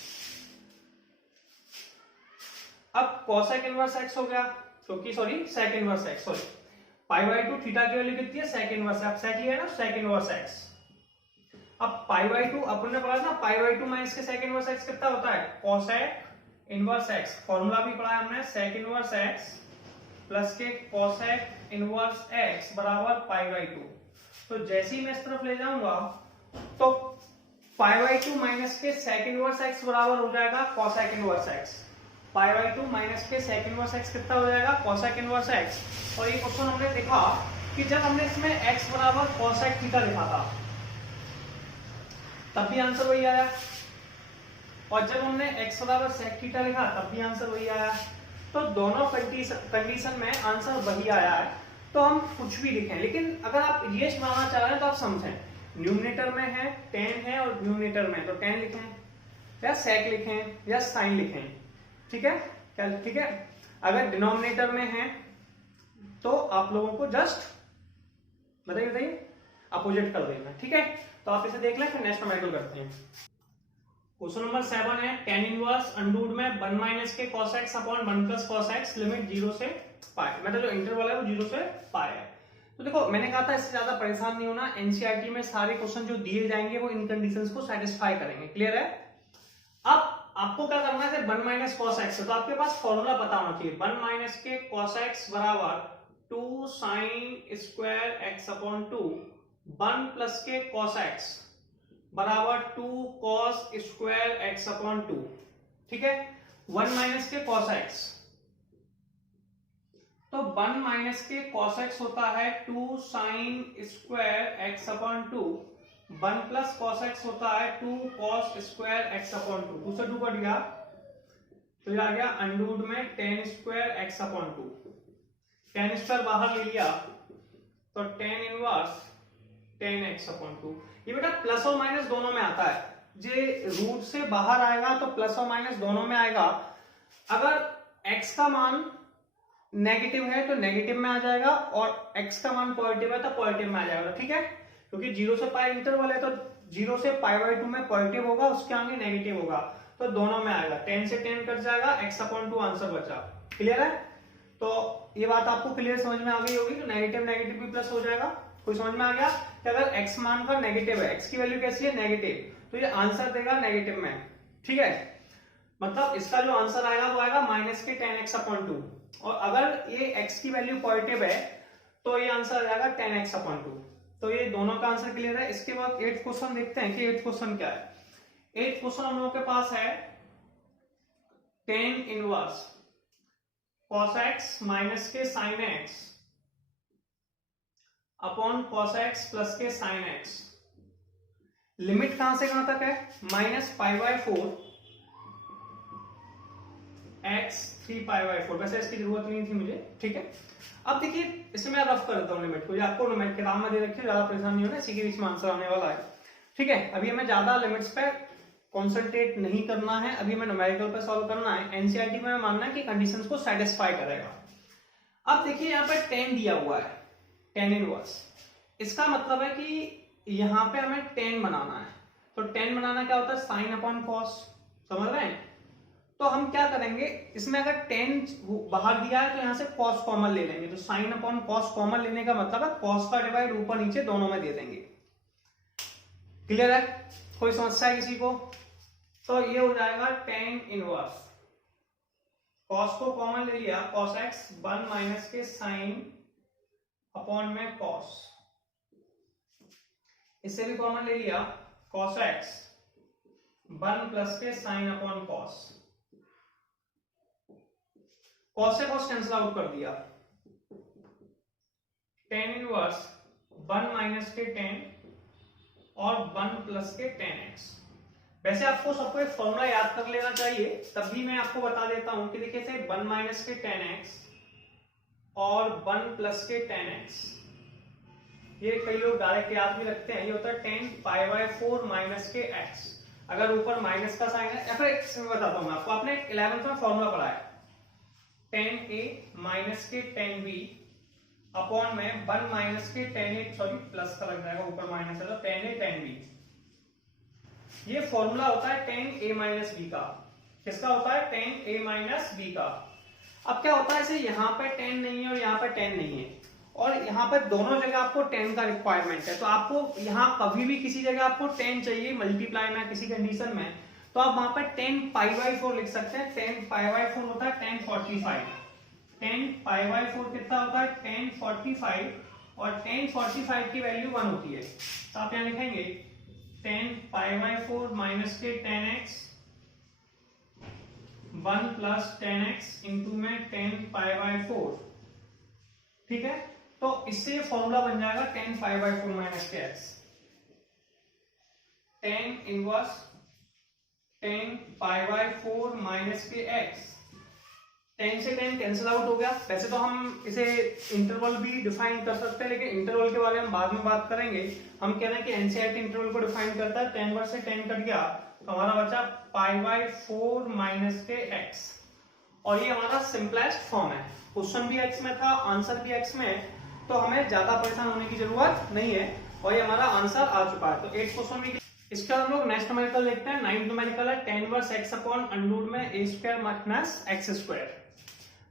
अब कोसेक इनवर्स एक्स हो गया, क्योंकि sorry sec inverse x, sorry pi by 2 theta की वैल्यू कितनी है, सेक इनवर्स, अब सेक लिया ना, सेक इनवर्स एक्स। अब पाई बाई 2 अपन ने पढ़ा था, पाई बाई 2 माइनस के सेक इनवर्स एक्स कितना होता है, कोसेक इनवर्स एक्स। फॉर्मूला भी पढ़ा है हमने, सेक इनवर्स एक्स प्लस के कोसेक इनवर्स एक्स बराबर पाई बाई 2। तो जैसे ही मैं इस तरफ ले जाऊंगा तो पाई बाई 2 माइनस के सेक इनवर्स एक्स बराबर हो जाएगा cosec inverse x. Pi by 2 minus के सेक इनवर्स एक्स कितना हो जाएगा, कोसेक इनवर्स एक्स। और ये क्वेश्चन हमने देखा कि जब हमने इसमें एक्स बराबर कोसेक थीटा लिखा था तब भी आंसर वही आया, और जब हमने एक्स बराबर सेक थीटा लिखा तब भी आंसर वही आया। तो दोनों कंडीशन में आंसर वही आया है। तो हम कुछ भी लिखें, लेकिन अगर आप रेश बनाना चाह रहे हैं तो आप समझें, न्यूमरेटर में है टेन है और न्यूमरेटर में तो टेन लिखें या सेक लिखें या साइन लिखें, ठीक है क्या, ठीक है। अगर डिनोमिनेटर में है तो आप लोगों को जस्ट बताइए अपोजिट कर देना, ठीक है। तो आप इसे देख लें, फिर नेक्स्ट नंबर करते हैं। क्वेश्चन नंबर 7 है, टेन इनवर्स अंडूड में 1 माइनस के cos x upon 1 plus cos x limit 0 से पाई, मतलब जो इंटरवल है वो 0 से पाई है। तो देखो मैंने कहा था इससे ज्यादा परेशान नहीं होना, एनसीईआरटी में सारे क्वेश्चन जो दिए जाएंगे वो इन कंडीशंस को सेटिस्फाई करेंगे, क्लियर है। अब आपको क्या करना है, 1 माइनस cos x, तो आपके पास फॉर्मूला पता होना चाहिए, 1 माइनस के cos x बराबर 2 sine square x upon 2, 1 plus के cos x बराबर 2 cos स्क्वायर x अपॉन 2, ठीक है। 1 माइनस के cos x, तो 1 माइनस के cos x होता है 2 sine square x upon 2, 1 plus cos x होता है 2 cos स्क्वायर x अपॉन 2, 2 से 2 कट गया तो ये आ गया अंडूड में ten square x upon 2, ten square बाहर ले लिया तो ten inverse ten x upon 2। ये बेटा प्लस और माइनस दोनों में आता है, जे रूट से बाहर आएगा तो प्लस और माइनस दोनों में आएगा। अगर x का मान नेगेटिव है तो नेगेटिव में आ जाएगा, और x का मान पॉजिटिव है तो पॉजिटिव में आ जाएगा, ठीक है। क्योंकि 0 से पाई इंटरवल है तो 0 से पाई बाई 2 में पॉजिटिव होगा, उसके आगे नेगेटिव होगा, तो दोनों में आएगा। 10 से 10 कट जाएगा, x अपॉन 2 आंसर बचा, क्लियर है। तो ये बात आपको क्लियर समझ में आ गई होगी, तो नेगेटिव नेगेटिव भी प्लस हो जाएगा। कोई समझ में आ गया कि अगर x मान का नेगेटिव है, x की वैल्यू कैसी है, नेगेटिव, तो ये आंसर देगा नेगेटिव में, ठीक है। मतलब इसका जो आंसर आएगा वो आएगा माइनस के 10x अपॉन 2, और अगर ये x की वैल्यू पॉजिटिव है तो ये आंसर आ जाएगा 10x अपॉन 2। तो ये दोनों का आंसर क्लियर है। इसके बाद 8th क्वेश्चन देखते हैं कि 8th क्वेश्चन क्या है। 8th क्वेश्चन हम लोगों के पास है tan inverse cos x minus के sin x upon cos x plus के sin x। लिमिट कहां से कहां तक है, minus pi by 4 x 3 pi by 4, वैसे इसकी जरूरत नहीं थी मुझे, ठीक है। अब देखिए इसे मैं रफ कर देता हूं लिमिट को, ये आपको लिमिट किताब में दे रखी है, ज्यादा परेशान नहीं होना, इसी के बीच में आंसर आने वाला है, ठीक है। अभी हमें ज्यादा लिमिट्स पे कॉन्सेंट्रेट नहीं करना है, अभी हमें न्यूमेरिकल पे सॉल्व करना है। एनसीईआरटी में मानना है कि कंडीशंस को सेटिस्फाई करेगा। अब देखिए यहाँ पे 10 दिया हुआ है, टेन इनवर्स, इसका मतलब है कि यहाँ पे हमें 10 बनाना है। तो 10 बनाना क्या होता है, साइन अपॉन कॉस, समझ रहे हैं। तो हम क्या करेंगे, इसमें अगर 10 बाहर दिया है तो यहाँ से कॉस कॉमन ले लेंगे, तो साइन अपॉन कॉस कॉमन लेने का मतलब है कॉस का डिवाइड ऊपर नीचे दोनों में दे देंगे, क्लियर है। कोई समस्या है किसी को, तो ये हो जाएगा टेन इनवर्स कॉस को कॉमन ले लिया, कॉस एक्स 1 माइनस के साइन अपॉन में कॉस, इससे भी कॉमन ले लिया कॉस एक्स 1 प्लस के साइन अपॉन कॉस, कॉस से कॉस कैंसिल आउट कर दिया, टेन इनवर्स 1 माइनस के टेन और 1 प्लस के टेन एक्स। वैसे आपको सबको एक फॉर्मूला याद कर लेना चाहिए, तब भी मैं आपको बता देता हूं कि देखिए से 1 माइनस के टेन एक्स और 1 प्लस के टेन एक्स, ये कई लोग डायरेक्ट याद भी रखते हैं, ये होता है 10 पाई बाय 4 माइनस के एक्स। अगर ऊपर माइनस का साइन है, या फिर एक बताता हूं मैं आपको, आपने 11th में फॉर्मूला पढ़ा है 10a माइनस के 10b अपॉन में 1 माइनस के 10a, सॉरी प्लस का लग जाएगा, ऊपर माइनस है तो 10a 10b। ये फॉर्मूला होता है 10a माइनस b का। किसका होता है? 10a माइनस b का। अब क्या होता है, ऐसे यहाँ पे 10 नहीं है और यहाँ पे 10 नहीं है, और यहाँ पे दोनों जगह आपको 10 का रिक्वायरमेंट है, तो आपको यहाँ कभी भी किसी जगह आपको 10 चाहिए मल्टीप्लाई में किसी कंडीशन में, तो आप वहां पर 10 पाई बाई 4 लिख सकते हैं। 10 पाई बाई 4 होता है 1045, 10 पाई बाई 4 कितना होता है 1045, और 1045 की वैल्यू 1 होती है, तो आप यहाँ लिखेंगे 10 पाई बाई 4 माइनस के 10x 1 प्लस 10x इंटू में 10 पाई बाई 4, ठीक है। तो इससे फॉर्मूला बन जाएगा 10 पाई बाई 4 माइनस के x, 10 inverse 10 pi by 4 minus के x, 10 से 10 कैंसिल आउट हो गया। वैसे तो हम इसे इंटरवल भी डिफाइन कर सकते हैं, लेकिन इंटरवल के बारे में बाद में बात करेंगे। हम कह रहे हैं कि एनसीईआरटी इंटरवल को डिफाइन करता है, 10 वर्स से 10 कट गया तो हमारा बचा पाई बाई 4 माइनस के x, और ये हमारा सिंपलेस्ट फॉर्म है। क्वेश्चन भी x में था, आंसर भी x में, तो हमें ज्यादा परेशान होने की जरूरत नहीं है, और ये हमारा आंसर आ चुका है। तो 8 क्वेश्चन भी। इसके बाद हम लोग नेक्स्ट न्यूमेरिकल देखते हैं। 9th न्यूमेरिकल है tan inverse x upon under root में a square minus x square.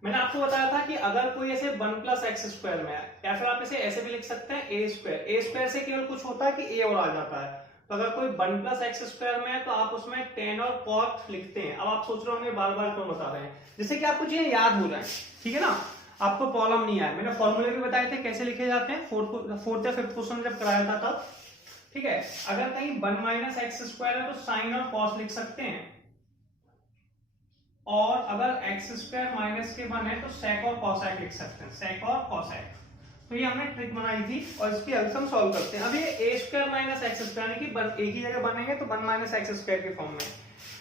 मैंने आपको बताया था कि अगर कोई ऐसे 1 प्लस एक्स स्क्वायर में है, या फिर आप इसे ऐसे भी लिख सकते हैं ए स्क्वायर से केवल कुछ होता है कि ए और आ जाता है। तो अगर कोई 1 प्लस एक्स स्क्वायर में है तो आप उसमें tan और cot लिखते हैं। अब आप सोच रहे होंगे बार बार क्यों बता रहे हैं, जिससे कि आपको चीजें याद हो जाए, ठीक है ना, आपको प्रॉब्लम नहीं आए। मैंने फॉर्मूले भी बताए थे कैसे लिखे जाते हैं, फोर्थ या फिफ्थ क्वेश्चन जब कराया था तब, ठीक है। अगर कहीं 1 माइनस एक्स स्क्वायर है तो साइन और कॉस लिख सकते हैं, और अगर एक्स स्क्वायर माइनस के 1 है तो सेक और कॉसेक लिख सकते हैं, सेक और कॉसेक। तो ये हमने ट्रिक बनाई थी, और इसकी हेल्प हम सॉल्व करते हैं। अब ये ए स्क्वायर माइनस एक्स स्क्वायर यानी कि एक ही जगह बनेंगे तो 1 माइनस एक्स स्क्वायर के फॉर्म में,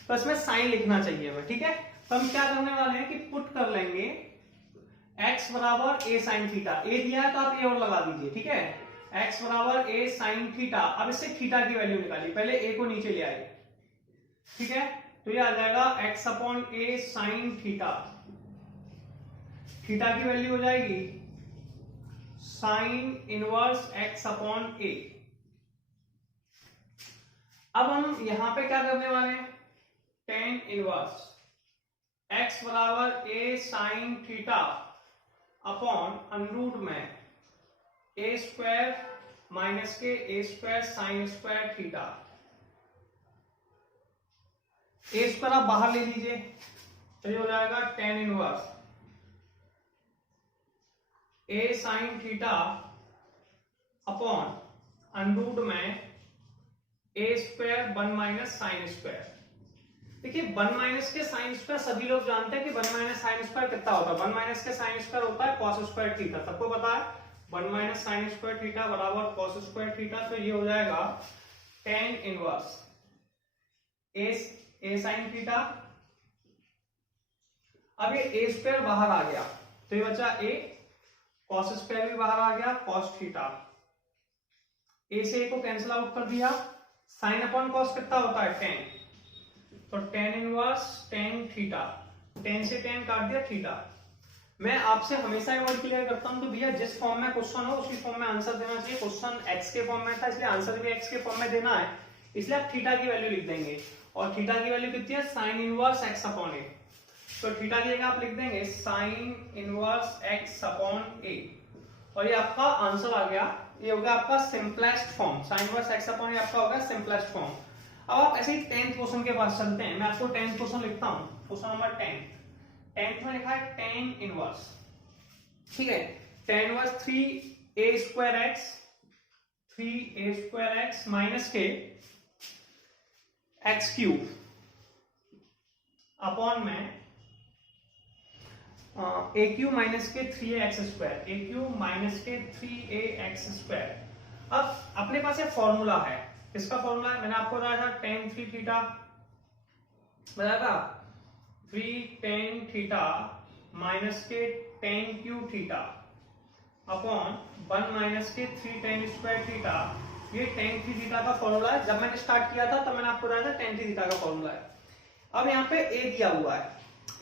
तो इसमें साइन लिखना चाहिए हमें, ठीक है। तो हम क्या करने वाले हैं कि पुट कर लेंगे x बराबर ए साइन थीटा। ए दिया है तो आप ए और लगा दीजिए, ठीक है। x बराबर ए साइन थीटा। अब इससे थीटा की वैल्यू निकालिए, पहले ए को नीचे ले आइए, ठीक है। तो ये आ जाएगा x अपॉन ए साइन थीटा, थीटा की वैल्यू हो जाएगी साइन इनवर्स x अपॉन ए। अब हम यहां पे क्या करने वाले हैं, tan इनवर्स x बराबर ए साइन थीटा अपॉन अंडर में ए स्क्वायर माइनस के ए स्क्वायर साइन स्क्वायर थीटा। ए स्क्वायर आप बाहर ले लीजिए, तो ये हो जाएगा tan इनवर्स ए साइन थीटा अपॉन अंडर में ए स्क्वायर 1 माइनस साइन स्क्वायर। देखिए 1 माइनस के साइन स्क्वायर सभी लोग जानते हैं कि 1 माइनस साइन स्क्वायर कितना होता है। 1 माइनस के साइन स्क्वायर होता है कॉस स्क्वायर थीटा, सबको पता है। 1 माइनस साइन स्क्वायर थीटा बराबर कॉस स्क्वायर थीटा, तो ये हो जाएगा tan इनवर्स ए साइन थीटा। अब ये ए स्क्वायर बाहर आ गया तो ये बचा ए, कॉस स्क्वायर भी बाहर आ गया कॉस थीटा, ए से ए को कैंसिल आउट कर दिया। साइन अपॉन कॉस कितना होता है 10, तो tan इनवर्स tan थीटा, 10 से 10 काट दिया थीटा। मैं आपसे हमेशा ये वर्ड क्लियर करता हूं, तो भैया जिस फॉर्म में क्वेश्चन हो उसी फॉर्म में आंसर देना चाहिए। क्वेश्चन x के फॉर्म में था इसलिए आंसर भी x के फॉर्म में देना है, इसलिए आप थीटा की वैल्यू लिख देंगे, और थीटा की वैल्यू कितनी है sine inverse x upon a. तो थीटा की जगह आप लिख देंगे sine inverse x upon a, और ये आपका आंसर आ गया। ये होगा आपका simplest form, sine inverse x upon a आपका होगा सिंपलेस्ट फॉर्म। अब आप ऐसे ही 10th क्वेश्चन के पास चलते हैं। मैं आपको 10th क्वेश्चन लिखता हूं, क्वेश्चन नंबर 10। टेंथ में लिखा है टेन इनवर्स, ठीक है, ten inverse 3a square x minus के एक्स क्यूब अपॉन में ए क्यू माइनस के 3a स्क्वायर, ए क्यू माइनस के 3a स्क्वायर। अब अपने पास ये फॉर्मूला है, किसका फॉर्मूला है, मैंने आपको बताया था टेन 3 थीटा, बताया था 3 टेन थीटा माइनस के ten cube theta upon 1 minus के 3 टेन स्क्वायर थीटा। ये टेन 3 थीटा का फॉर्मूला है, जब मैंने स्टार्ट किया था तब मैंने आपको बताया था टेन 3 थीटा का फॉर्मूला है। अब यहाँ पे ए दिया हुआ है,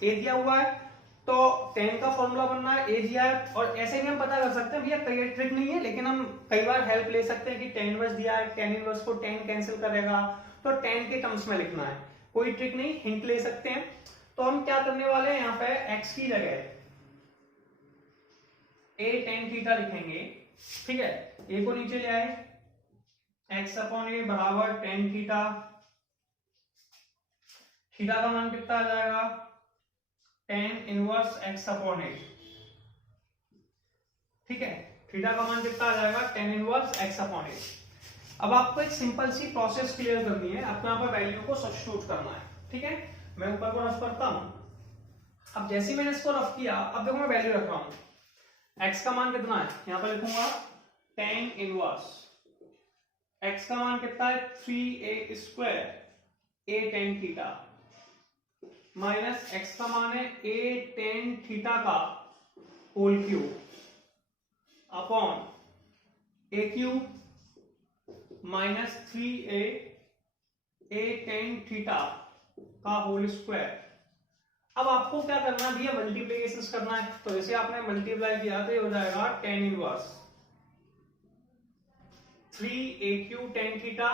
ए दिया हुआ है तो टेन का फॉर्मूला बनना है, ए दिया है, और ऐसे भी हम पता कर सकते हैं, भैया कई ट्रिक नहीं है लेकिन हम कई बार हेल्प ले सकते हैं कि टेन इनवर्स दिया है, टेन इनवर्स को टेन कैंसिल करेगा तो टेन के टर्म्स में लिखना है, कोई ट्रिक नहीं, हिंट ले सकते हैं। तो हम क्या करने वाले हैं, यहाँ पे एक्स की जगह ए टेन थीटा लिखेंगे, ठीक है, ए को नीचे ले आए, एक्स अपॉन ए बराबर टेन थीटा, थीटा का मान कितना आ जाएगा, टेन इनवर्स एक्स अपॉन ए, ठीक है, थीटा का मान कितना आ जाएगा, टेन इनवर्स एक्स अपॉन ए। अब आपको एक सिंपल सी प्रोसेस क्लियर करनी है, आपको यहाँ पर वैल्यू को सब्स्टिट्यूट करना है, ठीक है, मैं ऊपर को रफ करता हूं। अब जैसे मैंने इसको रफ किया, अब देखो मैं वैल्यू रख रहा हूं, एक्स का मान कितना है, यहां पर लिखूंगा टेन इनवर्स, एक्स का मान कितना है 3a स्क्वायर ए टेन थीटा माइनस एक्स का मान है ए टेन थीटा का होल क्यूब अपॉन ए क्यूब माइनस 3a ए टेन थीटा का होल स्क्वायर। अब आपको क्या करना है भैया, मल्टीप्लीकेशन करना है, तो जैसे आपने मल्टीप्लाई किया तो ये हो जाएगा tan inverse 3a cube tan theta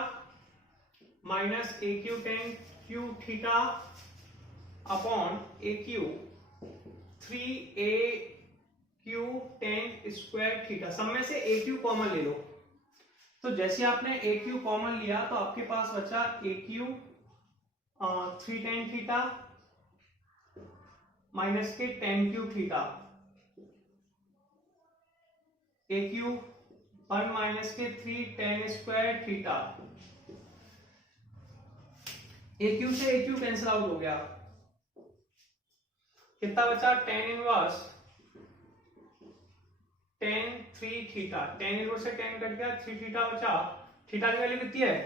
minus a cube tan cube theta upon a cube 3a cube tan square theta, सब में से ए क्यू कॉमन ले लो, तो जैसे आपने ए क्यू कॉमन लिया तो आपके पास बचा ए क्यू 3 टेन थीटा माइनस के टेन क्यू थीटा, ए क्यू 1 माइनस के 3 टेन स्क्वायर थीटा, ए क्यू से ए क्यू कैंसिल आउट हो गया, कितना बचा tan inverse ten 3 theta, tan inverse से टेन कट गया, 3 थीटा बचा, थीटा की वैल्यू कितनी है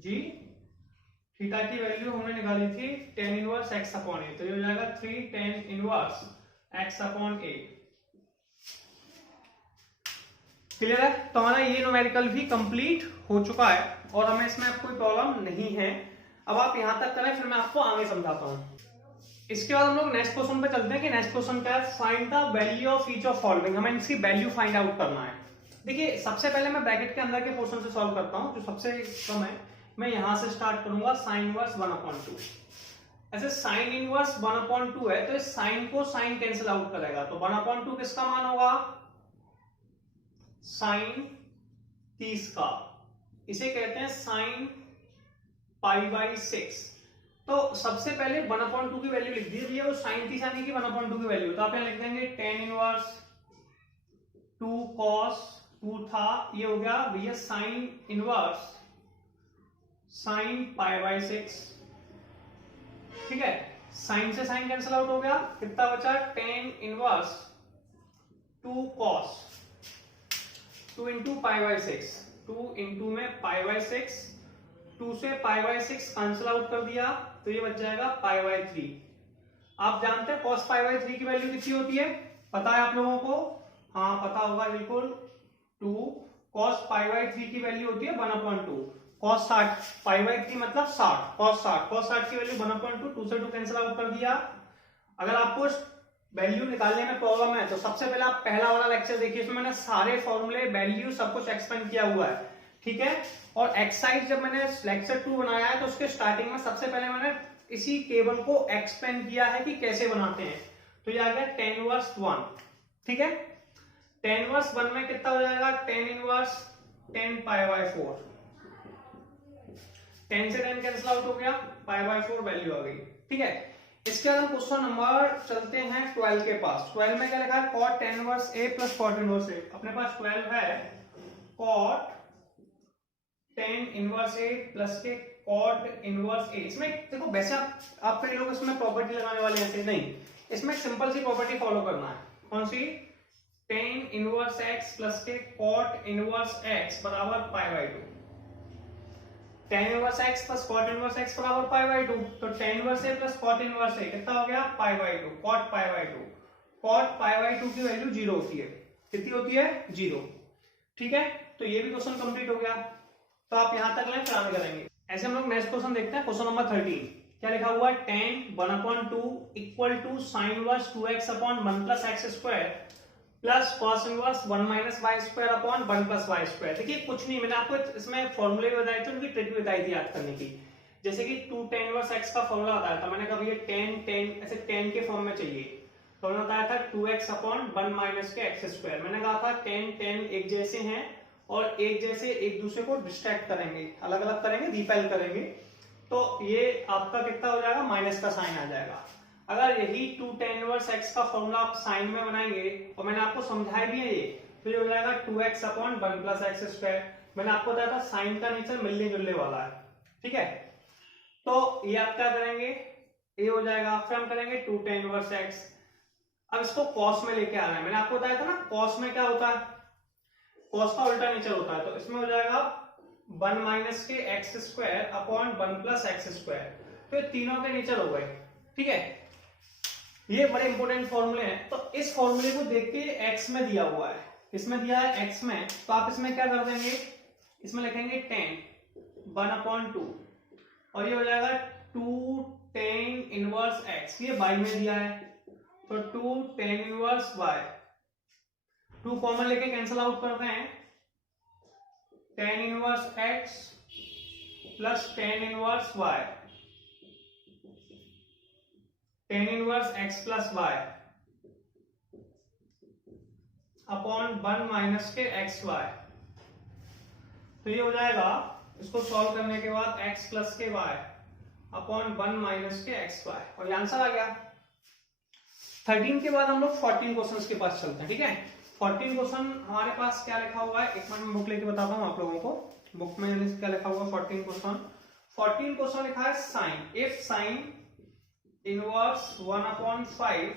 जी, थीटा की वैल्यू हमने निकाली थी tan inverse x upon a, तो ये हो जाएगा 3 टेन इनवर्स एक्स अपॉन ए। क्लियर है, तो हमारा ये न्यूमेरिकल भी कंप्लीट हो चुका है और हमें इसमें अब कोई प्रॉब्लम नहीं है। अब आप यहां तक करें, फिर मैं आपको आगे समझाता हूं। इसके बाद हम लोग नेक्स्ट क्वेश्चन पे चलते हैं कि नेक्स्ट क्वेश्चन क्या है, find the value of each of following, हमें इसकी वैल्यू फाइंड आउट करना है। देखिए सबसे पहले मैं ब्रैकेट के अंदर के पोर्शन से सॉल्व करता हूं, जो सबसे कम है, मैं यहां से स्टार्ट करूंगा साइन इनवर्स 1/2। ऐसे साइन इनवर्स 1/2 है तो इस साइन को साइन कैंसिल आउट करेगा, तो 1/2 किसका मान होगा, साइन 30 का, इसे कहते हैं साइन π/6। तो सबसे पहले 1/2 की वैल्यू लिख दी है, वो साइन 30 आने की 1/2 की वैल्यू, तो आप यहां लिख देंगे टेन इनवर्स 2 cos 2 था, ये हो गया भैया साइन इनवर्स साइन π/6, ठीक है, साइन से साइन कैंसिल आउट हो गया, कितना बचा tan inverse 2 cos 2 into π/6, 2 into में π/6, 2 से π/6 कैंसिल आउट कर दिया तो ये बच जाएगा π/3। आप जानते हैं cos π/3 की वैल्यू कितनी होती है, पता है आप लोगों को, हाँ पता होगा बिल्कुल, 2 cos π/3 की वैल्यू होती है 1/2, cos 60 π/3 मतलब 60, cos 60 की वैल्यू 1/2, 2 से 2 कैंसिल आउट कर दिया। अगर आपको वैल्यू निकालने में प्रॉब्लम है तो सबसे पहले आप पहला वाला लेक्चर देखिए, इसमें मैंने सारे फॉर्मूले वैल्यू सब कुछ एक्सप्लेन किया हुआ है, ठीक है। और एक्सरसाइज जब मैंने लेक्चर 2 बनाया है तो उसके स्टार्टिंग में सबसे पहले मैंने इसी टेबल को एक्सप्लेन किया है कि कैसे बनाते हैं, तो ये आ गया टेन इनवर्स 1, ठीक है, टेन इनवर्स 1 में कितना हो जाएगा, टेन इनवर्स 10 π/4, 10 से 10 कैंसिल आउट हो गया, π/4 वैल्यू आ गई, ठीक है। इसके बाद हम क्वेश्चन नंबर चलते हैं 12 के पास। 12 में क्या लिखा है, cot tan inverse a plus cot inverse a। अपने पास 12 है cot tan inverse a plus के cot इनवर्स a। इसमें देखो वैसे आप कई लोग इसमें प्रॉपर्टी लगाने वाले हैं, नहीं, इसमें सिंपल सी प्रॉपर्टी फॉलो करना है। कौन सी, tan इनवर्स x प्लस के cot इनवर्स x बराबर पाई by 2। tan inverse x plus cot inverse x बराबर पाई बाई 2, तो tan inverse a plus cot inverse a कितना हो गया, पाई by 2, cot pi by 2। cot pi by 2 की वैल्यू 0 होती है, कितनी होती है, 0। ठीक है, तो ये भी क्वेश्चन कंप्लीट हो गया। तो आप यहां तक लें, फिर आगे करेंगे। ऐसे हम लोग नेक्स्ट क्वेश्चन देखते हैं, क्वेश्चन नंबर 13। क्या लिखा हुआ है, tan 1/2 equal to sin inverse 2x upon 1 plus x square plus cos inverse 1 minus y square upon 1 plus y square. देखिए कुछ नहीं, मैंने आपको इसमें फॉर्मूले बताए थे, उनकी ट्रिक बताई थी याद करने की। जैसे कि 2 tan इनवर्स x का फॉर्मूला बताया था मैंने, कहा भैया tan ऐसे tan के फॉर्म में चाहिए, तो मैंने बताया था 2x अपॉन 1 माइनस के एक्स स्क्वायर। मैंने कहा था tan एक जैसे हैं और एक जैसे एक दूसरे को डिस्ट्रैक्ट करेंगे, अलग अलग करेंगे, रिपेल करेंगे, तो ये आपका कितना हो जाएगा, माइनस का साइन आ जाएगा। अगर यही 2 tan इनवर्स x का फॉर्मूला आप साइन में बनाएंगे, और मैंने आपको समझाया भी है ये, फिर हो जाएगा 2x upon 1 plus x square. मैंने आपको बताया था साइन का नेचर मिलने जुलने वाला है, ठीक है। तो ये आप क्या करेंगे, ये हो जाएगा, फिर हम करेंगे 2 tan इनवर्स x। अब इसको cos में लेके आ रहे हैं, मैंने आपको बताया था ना cos में क्या होता है, cos का उल्टा नेचर होता है, तो इसमें हो जाएगा 1 माइनस के x square upon 1 plus x square. तो ये तीनों के नेचर हो गए, ठीक है। ये बड़े इंपॉर्टेंट फॉर्मूले हैं। तो इस फॉर्मूले को देख के x में दिया हुआ है, इसमें दिया है x में, तो आप इसमें क्या कर देंगे, इसमें लिखेंगे tan 1/2 और ये हो जाएगा 2 tan इनवर्स x। ये y में दिया है, तो 2 tan इनवर्स y। 2 कॉमन लेके कैंसिल आउट करते हैं, tan inverse x plus tan inverse y, tan inverse x plus y upon 1 minus के एक्स वाई। तो ये हो जाएगा, इसको सॉल्व करने के बाद x प्लस के y अपॉन 1 माइनस के एक्स वाई, और ये आंसर आ गया। 13 के बाद हम लोग 14 क्वेश्चंस के पास चलते हैं, ठीक है। 14 क्वेश्चन हमारे पास क्या लिखा हुआ है, एक मिनट में बुक लेके बताता हूँ आप लोगों को, बुक में क्या लिखा हुआ है 14 क्वेश्चन। 14 क्वेश्चन लिखा है sine, if sine inverse 1/5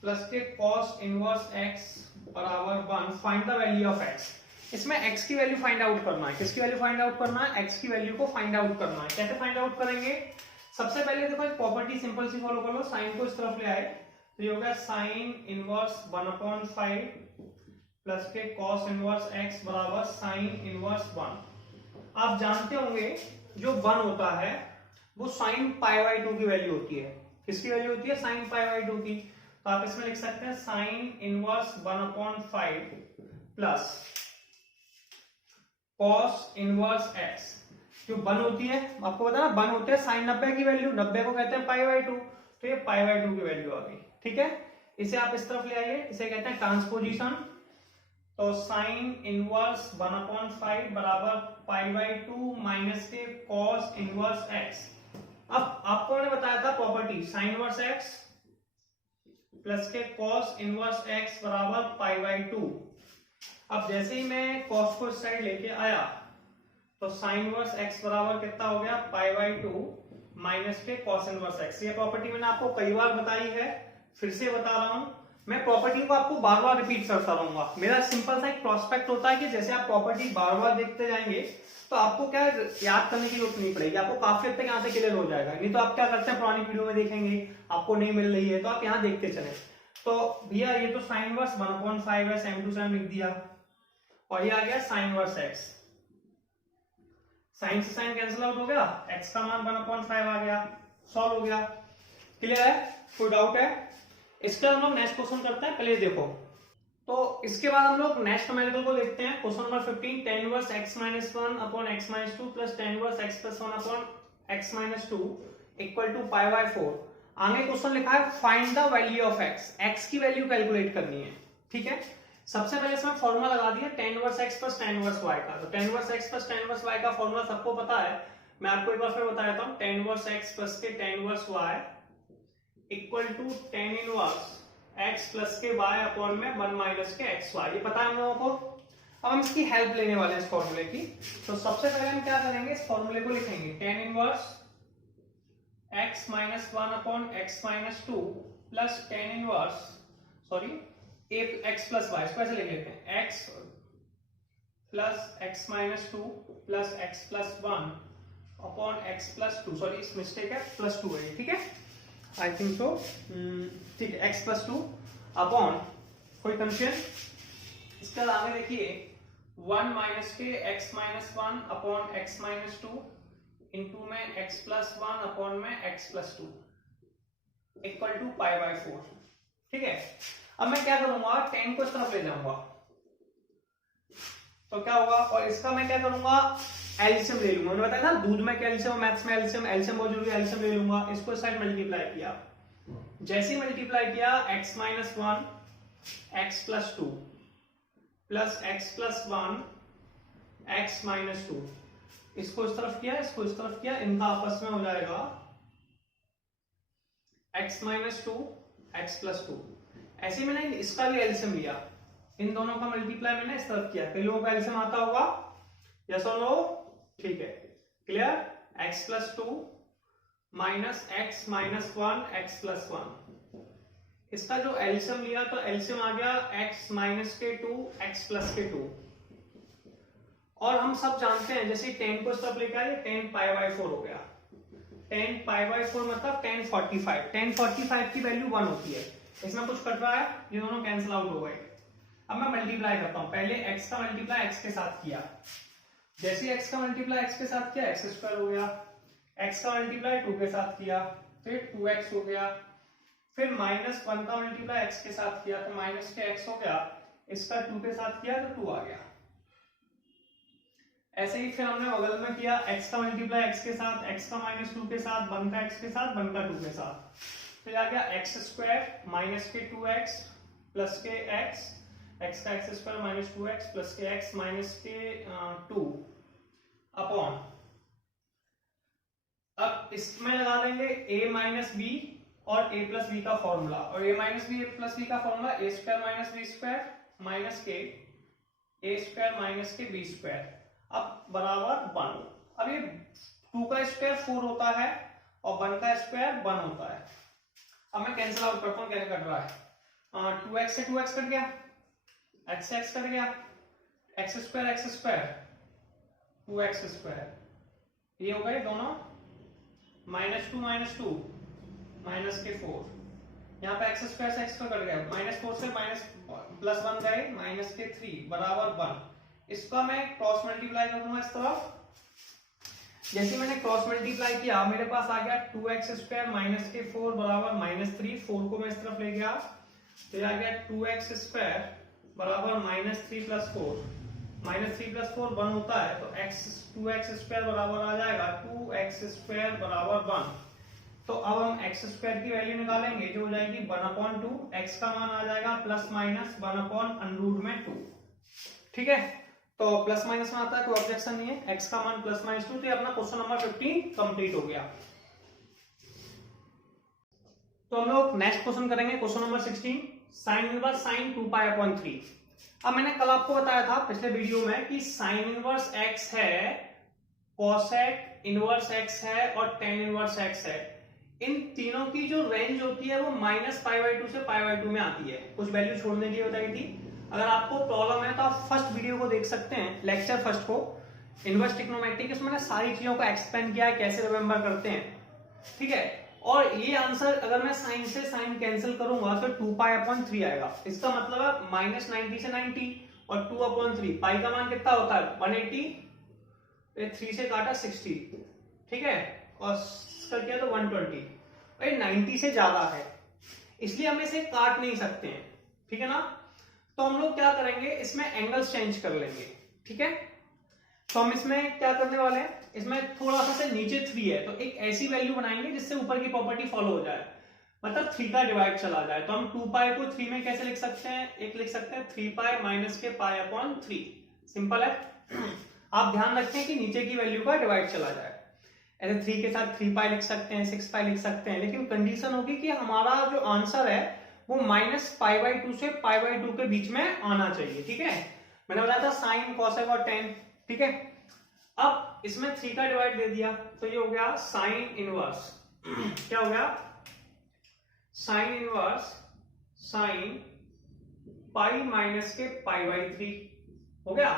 plus के cos इनवर्स x बराबर 1, find the value of x। इसमें x की वैल्यू फाइंड आउट करना है, किसकी वैल्यू फाइंड आउट करना है, x की वैल्यू को फाइंड आउट करना है। कैसे फाइंड आउट करेंगे, सबसे पहले देखो एक प्रॉपर्टी सिंपल सी फॉलो कर लो, साइन को इस तरफ ले आए, तो ये हो गया साइन इनवर्स 1/5 प्लस के cos इनवर्स x बराबर साइन इनवर्स 1। आप जानते होंगे जो 1 होता है वो साइन पाई बाई 2 की वैल्यू होती है। किसकी वैल्यू होती है, साइन पाई बाई 2 की। तो आप इसमें लिख सकते हैं sign inverse 1/5 plus cos inverse x। जो 1 होती है, आपको पता है ना 1 होते हैं साइन 90 की वैल्यु, 90 को कहते हैं पाई बाई 2, तो ये पाई बाई 2 की वैल्यू आ गई, ठीक है। इसे आप इस तरफ ले आइए, इसे कहते हैं ट्रांसपोजिशन। तो साइन इनवर्स 1/5 बराबर पाई बाई 2 माइनस के cos इनवर्स x। अब आपको मैंने बताया था property sign inverse x plus के cos इनवर्स x बराबर पाई बाई 2। अब जैसे ही मैं cos को इस साइड लेके आया, तो साइन इनवर्स x बराबर कितना हो गया, पाई बाई 2 माइनस के cos इनवर्स x। ये प्रॉपर्टी मैंने आपको कई बार बताई है, फिर से बता रहा हूं। मैं प्रॉपर्टी को आपको बार बार रिपीट करता रहूंगा। मेरा सिंपल सा एक प्रोस्पेक्ट होता है कि जैसे आप प्रॉपर्टी बार बार देखते जाएंगे तो आपको क्या याद करने की जरूरत नहीं पड़ेगी, आपको काफी हद तक यहाँ से क्लियर हो जाएगा। नहीं तो आप क्या करते हैं, पुरानी वीडियो में देखेंगे आपको नहीं मिल रही है, तो आप यहाँ देखते चले। तो भैया ये तो साइन इनवर्स 1/5 है, 7 to 7 लिख दिया, और ये आ गया साइन इनवर्स x। साइन से साइन कैंसिल आउट हो गया, x का मान 1/5 आ गया, सॉल्व हो गया। क्लियर है, कोई डाउट है? इसके बाद हम लोग नेक्स्ट क्वेश्चन करते हैं, पहले देखो। तो इसके बाद हम लोग नेक्स्ट न्यूमेरिकल को देखते हैं। Question number 15, tan inverse x - 1 upon x - 2 plus tan inverse x + 1 upon x - 2 equal to pi by 4। आगे क्वेश्चन लिखा है find the value of x। x की वैल्यू कैलकुलेट करनी है, ठीक है। सबसे पहले इसमें फॉर्मूला लगा दिया tan inverse x plus tan inverse y का। तो tan inverse x plus tan inverse y का फॉर्मूला सबको पता है, मैं आपको एक बार फिर बता देता हूं। tan इनवर्स x प्लस के tan inverse y equal to tan inverse x plus के y अपॉन में 1 माइनस के एक्स वाई, ये पता है हम लोगों को। अब हम इसकी हेल्प लेने वाले हैं इस फॉर्मूले की। तो सबसे पहले हम क्या करेंगे, इस फॉर्मूले को लिखेंगे tan inverse x minus 1 upon x minus 2 plus tan inverse x plus y, इसको ऐसे लिख लेते हैं x plus x minus 2 plus x plus 1 upon x plus 2, sorry इस मिस्टेक है, प्लस 2 है ये, ठीक है, आई थिंक सो, ठीक है, x प्लस 2 अपॉन, कोई कंफ्यूजन, इसके आगे देखिए 1 माइनस के x minus 1 upon x minus 2 into में x प्लस 1 अपॉन में x plus 2 equal to pi by 4, ठीक है। अब मैं क्या करूंगा, 10 को इस तरफ ले जाऊंगा तो क्या होगा, और इसका मैं क्या करूंगा, एलसीएम ले लूंगा। मैंने बताया था दूध में कैल्शियम, मैथ्स में एलसीएम, एलसीएम बहुत जरूरी है, एलसीएम ले लूंगा। इसको साइड मल्टीप्लाई किया, जैसे ही मल्टीप्लाई किया x minus 1 x plus 2 plus x plus 1 x minus 2, इसको इस तरफ किया, इसको इस तरफ किया, इनका आपस में हो जाएगा x माइनस 2 x प्लस 2। ऐसे मैंने इसका भी एलसीएम लिया, इन दोनों का मल्टीप्लाई मैंने इस तरफ किया। कई लोगों का एलसीएम आता होगा, यस और नो, ठीक है, clear. x plus 2 minus x minus 1 x plus 1, इसका जो एलसीएम लिया तो एलसीएम आ गया x माइनस के 2 x प्लस के 2। और हम सब जानते हैं, जैसे 10 को इस तरफ लेकर आए, 10 पाई बाय 4 हो गया, 10 पाई बाय 4 मतलब 1045, 1045 की वैल्यू 1 होती है। इसमें कुछ कट रहा है, ये दोनों कैंसिल आउट हो गए। अब मैं मल्टीप्लाई करता हूं, पहले x का मल्टीप्लाई x के साथ किया, जैसे x का मल्टीप्लाई x के साथ किया x स्क्वायर हो गया, x का मल्टीप्लाई 2 के साथ किया फिर 2x हो गया, फिर माइनस 1 का मल्टीप्लाई x के साथ किया तो माइनस के x हो गया, इसका 2 के साथ किया तो 2 आ गया। ऐसे ही फिर हमने बगल में किया, x का मल्टीप्लाई x के साथ, x का माइनस 2 के साथ, 1 का x के साथ, 1 का 2 के साथ, फिर आ गया x स्क्वायर माइनस के 2x प्लस के x, x का x square minus 2x plus के x माइनस के 2 अपॉन, अब इसमें लगा देंगे a माइनस बी और a प्लस बी का फॉर्मूला, और a minus b plus b का formula a square minus b square minus के a स्क्वायर माइनस के बी स्क्वायर, अब बराबर 1। अब ये 2 का स्क्वायर 4 होता है और 1 का स्क्वायर 1 होता है। अब मैं कैंसिल आउट करता हूँ, क्या कट रहा है, 2x से 2x कट गया, x से x कट गया, x स्क्वायर 2x स्क्वायर, ये हो गए दोनों, -2 माइनस के 4, यहाँ पे x स्क्वायर से x कट गया, -4 से प्लस 1 गए, माइनस के 3 बराबर 1। इसका मैं क्रॉस मल्टीप्लाई करूंगा इस तरफ, जैसे मैंने क्रॉस मल्टीप्लाई किया मेरे पास आ गया 2x स्क्वायर माइनस के 4 बराबर -3, 4 को मैं इस तरफ ले गया, फिर आ गया 2x स्क्वायर बराबर -3 प्लस 4, -3 प्लस 4 1 होता है, तो 2x स्क्वायर बराबर आ जाएगा 2x स्क्वायर बराबर 1। तो अब हम x स्क्वायर की वैल्यू निकालेंगे, जो हो जाएगी 1/2, x का मान आ जाएगा प्लस माइनस 1/√2, ठीक है। तो प्लस माइनस में आता है, कोई ऑब्जेक्शन नहीं है, x का मान प्लस माइनस 2, तो ये अपना क्वेश्चन नंबर 15 कंप्लीट हो गया। तो हम लोग नेक्स्ट क्वेश्चन करेंगे, question number 16, sign inverse sign 2 pi upon 3। अब मैंने कल आपको बताया था पिछले वीडियो में कि साइन इनवर्स x है, कोसेक इनवर्स x है और टेन इनवर्स x है। इन तीनों की जो रेंज होती है वो -π/2 से π/2 में आती है, कुछ वैल्यू छोड़ने के लिए बताई थी। अगर आपको प्रॉब्लम है तो आप फर्स्ट वीडियो को देख सकते हैं, लेक्चर फर्स्ट को, इनवर्स ट्रिग्नोमेट्री, इसमें मैंने सारी चीजों को एक्सप्लेन किया है कैसे रिमेंबर करते हैं, ठीक है। और ये आंसर अगर मैं साइन से साइन कैंसिल करूंगा तो 2π/3 आएगा। इसका मतलब है -90 से 90 और 2/3, पाई का मान कितना होता है 180, 3 से काटा 60, ठीक है, और इसका किया तो 120, भाई 90 से ज्यादा है इसलिए हम इसे काट नहीं सकते हैं, ठीक है ना। तो हम लोग क्या करेंगे, इसमें एंगल्स चेंज कर लेंगे, ठीक है। तो हम इसमें क्या करने वाले हैं, इसमें थोड़ा सा से नीचे 3 है तो एक ऐसी वैल्यू बनाएंगे जिससे ऊपर की प्रॉपर्टी फॉलो हो जाए, मतलब 3 का डिवाइड चला जाए। तो हम 2π को 3 में कैसे लिख सकते हैं, एक लिख सकते हैं 3π माइनस के π/3, सिंपल है। आप ध्यान रखें कि नीचे की वैल्यू का डिवाइड चला जाए। ऐसे 3 के साथ 3 पाई लिख सकते हैं, 6 पाई लिख सकते हैं, लेकिन कंडीशन होगी कि हमारा जो आंसर है वो -π/2 से π/2 के बीच में आना चाहिए। ठीक है, मैंने बताया था साइन कोसेक और टेन। ठीक है, अब इसमें 3 का डिवाइड दे दिया तो ये हो गया साइन इनवर्स क्या हो गया, sign inverse sine pi minus के π/3 हो गया।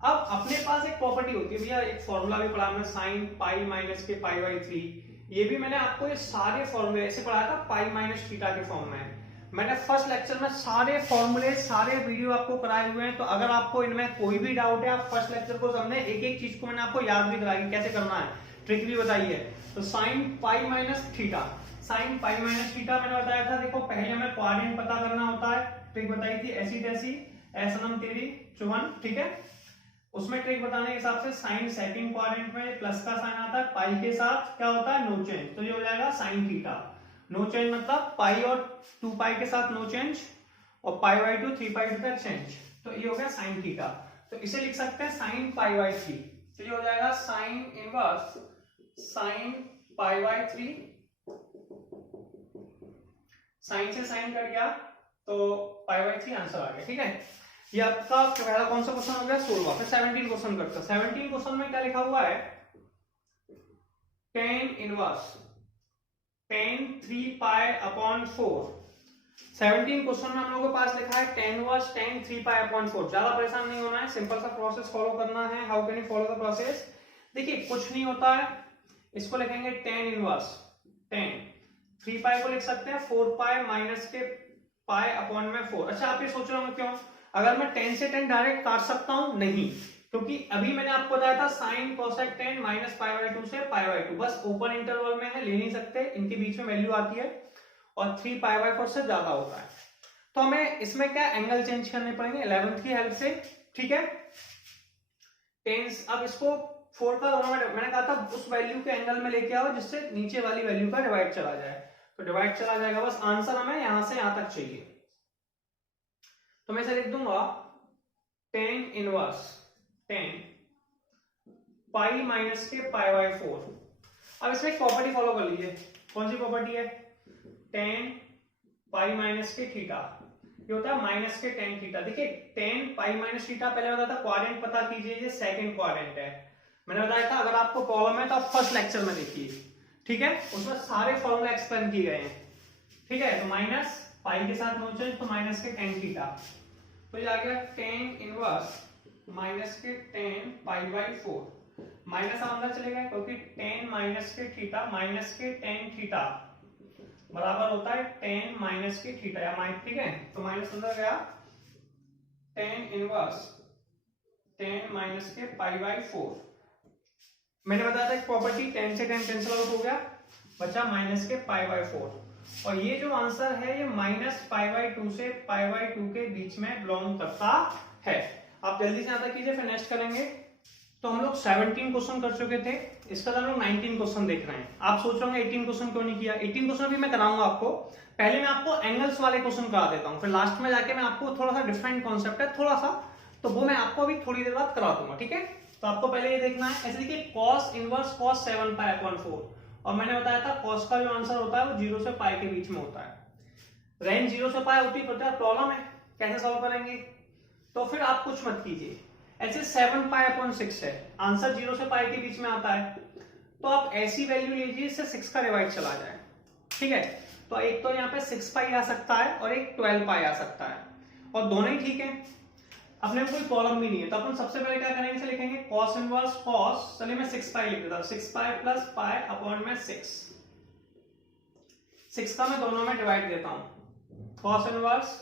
अब अपने पास एक प्रॉपर्टी होती है भैया, एक फॉर्मूला भी पढ़ा हमने साइन पाई माइनस के π/3, ये भी मैंने आपको ये सारे फॉर्मूले ऐसे पढ़ाया था पाई माइनस थीटा के फॉर्म में। मैंने फर्स्ट लेक्चर में सारे फॉर्मूले सारे वीडियो आपको कराए हुए हैं, तो अगर आपको इनमें कोई भी डाउट है आप फर्स्ट लेक्चर को समझे, एक एक चीज को मैंने आपको याद भी कराई कैसे करना है, ट्रिक भी बताई है। तो sine pi minus theta, sine pi minus theta मैंने बताया था, देखो पहले हमें क्वाड्रेंट पता करना होता है, ट्रिक बताई थी ऐसी तैसी ऐसनम तेरी चुवन। ठीक है, उसमें ट्रिक बताने के हिसाब से साइन सेकंड क्वाड्रेंट में प्लस का साइन आता है, पाई के साथ क्या होता है नो चेंज, तो ये हो जाएगा साइन थीटा। नो चेंज मतलब पाई और 2 पाई के साथ नो चेंज, और π/2 3π तक चेंज, तो ये हो गया साइन थीटा। तो इसे लिख सकते हैं साइन π/3, तो ये हो जाएगा साइन इनवर्स साइन π/3, साइन से साइन कट गया तो π/3 आंसर आ गया। ठीक है, ये आपका पहला कौन सा क्वेश्चन हो गया 16। फिर 17 क्वेश्चन करते हैं। 17 क्वेश्चन में क्या लिखा हुआ है, tan इनवर्स tan 3π/4। 17 क्वेश्चन में हम लोगों के पास लिखा है tan इनवर्स tan 3π/4। ज्यादा परेशान नहीं होना है, सिंपल सा प्रोसेस फॉलो करना है। How can you follow the process, देखिए कुछ नहीं होता है, इसको लिखेंगे tan इनवर्स tan 3π को लिख सकते हैं 4π माइनस के π/4। अच्छा आप ये सोच रहे हो क्यों, अगर मैं tan से tan डायरेक्ट काट सकता हूं, नहीं, क्योंकि अभी मैंने आपको बताया था साइन कोसेक tan माइनस π/2 से π/2, बस ओपन इंटरवल में है, ले नहीं सकते, इनके बीच में वैल्यू आती है और 3π/4 से ज्यादा होता है, तो हमें इसमें क्या एंगल चेंज करने पड़ेंगे 11th की हेल्प से। ठीक है, टेंस, अब इसको 4 का दोनों में मैंने कहा था उस वैल्यू के एंगल में लेके आओ जिससे नीचे वाली वैल्यू का डिवाइड चला जाए, तो डिवाइड चला जाएगा, बस आंसर हमें यहां से यहां तक चाहिए। तो मैं इसे लिख दूंगा tan inverse tan pi minus के π/4। अब इसमें एक प्रॉपर्टी फॉलो कर लीजिए, कौन सी प्रॉपर्टी है, tan पाई माइनस के थीटा, ये होता है माइनस के tan थीटा। देखिए tan पाई माइनस थीटा पहले बताया था, क्वाड्रेंट पता कीजिए, ये सेकंड क्वाड्रेंट है, मैंने बताया था अगर आपको प्रॉब्लम है तो आप फर्स्ट लेक्चर में देखिए। ठीक है, उसमें सारे फॉर्मूले एक्सप्लेन किए गए हैं। ठीक है, तो माइनस पाई के साथ नो चेंज, तो माइनस के tan थीटा, तो ये आ गया tan इनवर्स माइनस के tan π/4, माइनस अंदर चलेगा क्योंकि tan माइनस के थीटा माइनस के tan थीटा बराबर होता है tan माइनस के थीटा या माइनस। ठीक है, तो माइनस अंदर गया, tan इनवर्स tan माइनस के π/4। मैंने बताया था प्रॉपर्टी tan से tan कैंसिल आउट हो गया, बचा माइनस के π/4, और ये जो आंसर है ये -π/2 से π/2 के बीच में बिलोंग करता है। आप जल्दी से यहां तक कीजिए, फिर नेक्स्ट करेंगे। तो हम लोग 17 क्वेश्चन कर चुके थे, इसका हम लोग 19 क्वेश्चन देख रहे हैं। आप सोच रहे होंगे 18 क्वेश्चन क्यों नहीं किया, 18 क्वेश्चन भी मैं कराऊंगा आपको, पहले मैं आपको एंगल्स वाले क्वेश्चन करा देता हूं, फिर लास्ट में जाके मैं आपको थोड़ा सा डिफरेंट कॉन्सेप्ट है थोड़ा सा, तो वो मैं आपको अभी थोड़ी देर बाद करा दूंगा। ठीक है, तो आपको पहले ये देखना है, ऐसे देखिए cos इनवर्स cos 7π/4, और मैंने बताया था cos का जो आंसर होता है वो 0 से पाई के बीच में होता है, रेंज 0 से पाई होती है, प्रॉब्लम है कैसे सॉल्व करेंगे, तो फिर आप कुछ मत कीजिए, ऐसे 7π/6 है, आंसर 0 से पाई के बीच में आता है, तो आप ऐसी वैल्यू लीजिए इससे 6 का डिवाइड चला जाए। ठीक है, तो एक तो यहाँ पे 6π आ सकता है और एक 12π आ सकता है, और दोनों ही ठीक है, अपने कोई प्रॉब्लम भी नहीं है। तो अपन सबसे पहले क्या करेंगे, इसे लिखेंगे cos इनवर्स cos, चलिए मैं 6π लिख देता हूं, 6π प्लस π/6, 6 का मैं दोनों में डिवाइड देता हूं, cos inverse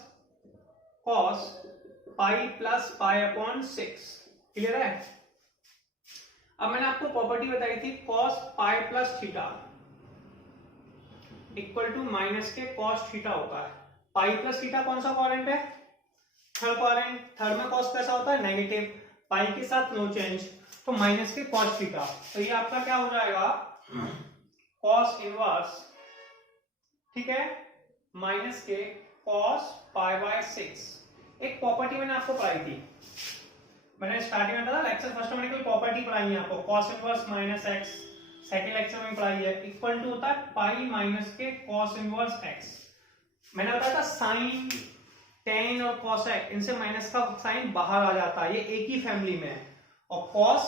cos pi plus π/6, clear है। अब मैंने आपको प्रॉपर्टी बताई थी cos pi plus theta equal to minus के cos थीटा होता है। पाई प्लस थीटा कौन सा क्वाड्रेंट है, थर्ड क्वाड्रेंट, थर्ड में cos कैसा होता है नेगेटिव, पाई के साथ नो चेंज, तो माइनस के cos थीटा, तो ये आपका क्या हो जाएगा cos इनवर्स, ठीक है, माइनस के cos π/6। एक प्रॉपर्टी मैंने आपको पढ़ाई थी, मैंने स्टार्टिंग में बताया लेक्चर फर्स्ट में मैंने कोई प्रॉपर्टी पढ़ाई है आपको, cos inverse minus x second lecture में पढ़ाई है, इक्वल टू होता है पाई माइनस के कॉस इनवर्स एक्स। मैंने बताया था साइन, टेन और कॉसेक, इनसे माइनस का साइन बाहर आ जाता है, ये एक ही फैमिली में है। और कॉस,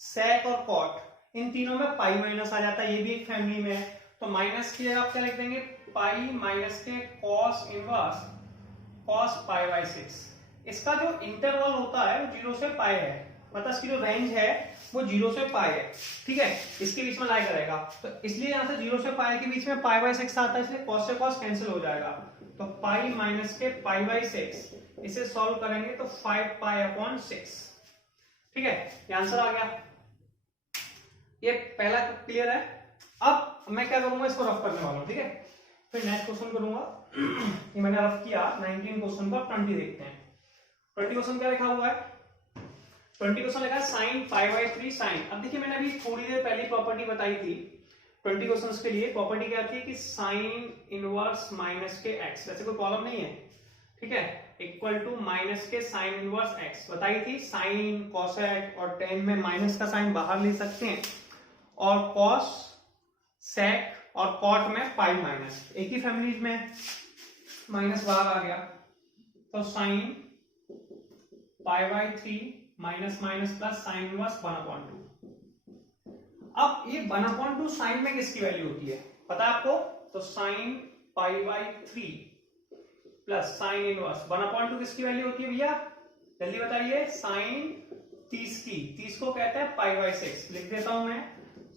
सेक और कॉट, इन तीनों में पाई माइनस आ जाता है, ये भी एक फैमिली में है। तो माइनस की जगह आप क्या लिख देंगे, पाई माइनस के cos inverse cos pi by 6। इसका जो इंटरवल होता है वो 0 से पाई है, मतलब इसकी जो रेंज है वो 0 से पाई है, ठीक है, इसके बीच में लाई करेगा। तो इसलिए यहाँ से 0 से पाई के बीच में पाई बाई 6 आता है, इसलिए कॉस से कॉस कैंसिल हो जाएगा। तो पाई माइनस के पाई बाई 6, इसे सॉल्व करेंगे तो 5 पाई अपॉन 6, ठीक है, ये आंसर आ गया। ये पहला क्लियर है। अब मैं क्या करूंगा, इसको रफ करने वाला हूं, ठीक है, फिर नेक्स्ट क्वेश्चन करूंगा। ये मैंने रफ किया 19 क्वेश्चन को, 20 देखते हैं। 20 क्वेश्चन क्या लिखा हुआ है, 20 क्वेश्चन लिखा है साइन पाई बाई 3 साइन। अब देखिए मैंने अभी थोड़ी देर पहले प्रॉपर्टी बताई थी 20 क्वेश्चन के लिए। प्रॉपर्टी क्या थी कि साइन इनवर्स माइनस के एक्स, वैसे कोई प्रॉब्लम नहीं है, ठीक है, इक्वल टू माइनस के साइन इनवर्स एक्स बताई थी। साइन, कॉसेक और टेन में माइनस का साइन बाहर ले सकते हैं, और कॉस, सेक और कॉट में पाई माइनस, एक ही फैमिली में माइनस बाहर आ गया। तो sign pi by 3 minus minus plus sine inverse 1/2। अब ये 1/2 साइन में किसकी वैल्यू होती है पता है आपको, तो sign pi by 3 plus sine inverse 1/2 किसकी वैल्यू होती है भैया, जल्दी बताइए। साइन 30 की, 30 को कहते हैं पाई बाई 6, लिख देता हूं मैं,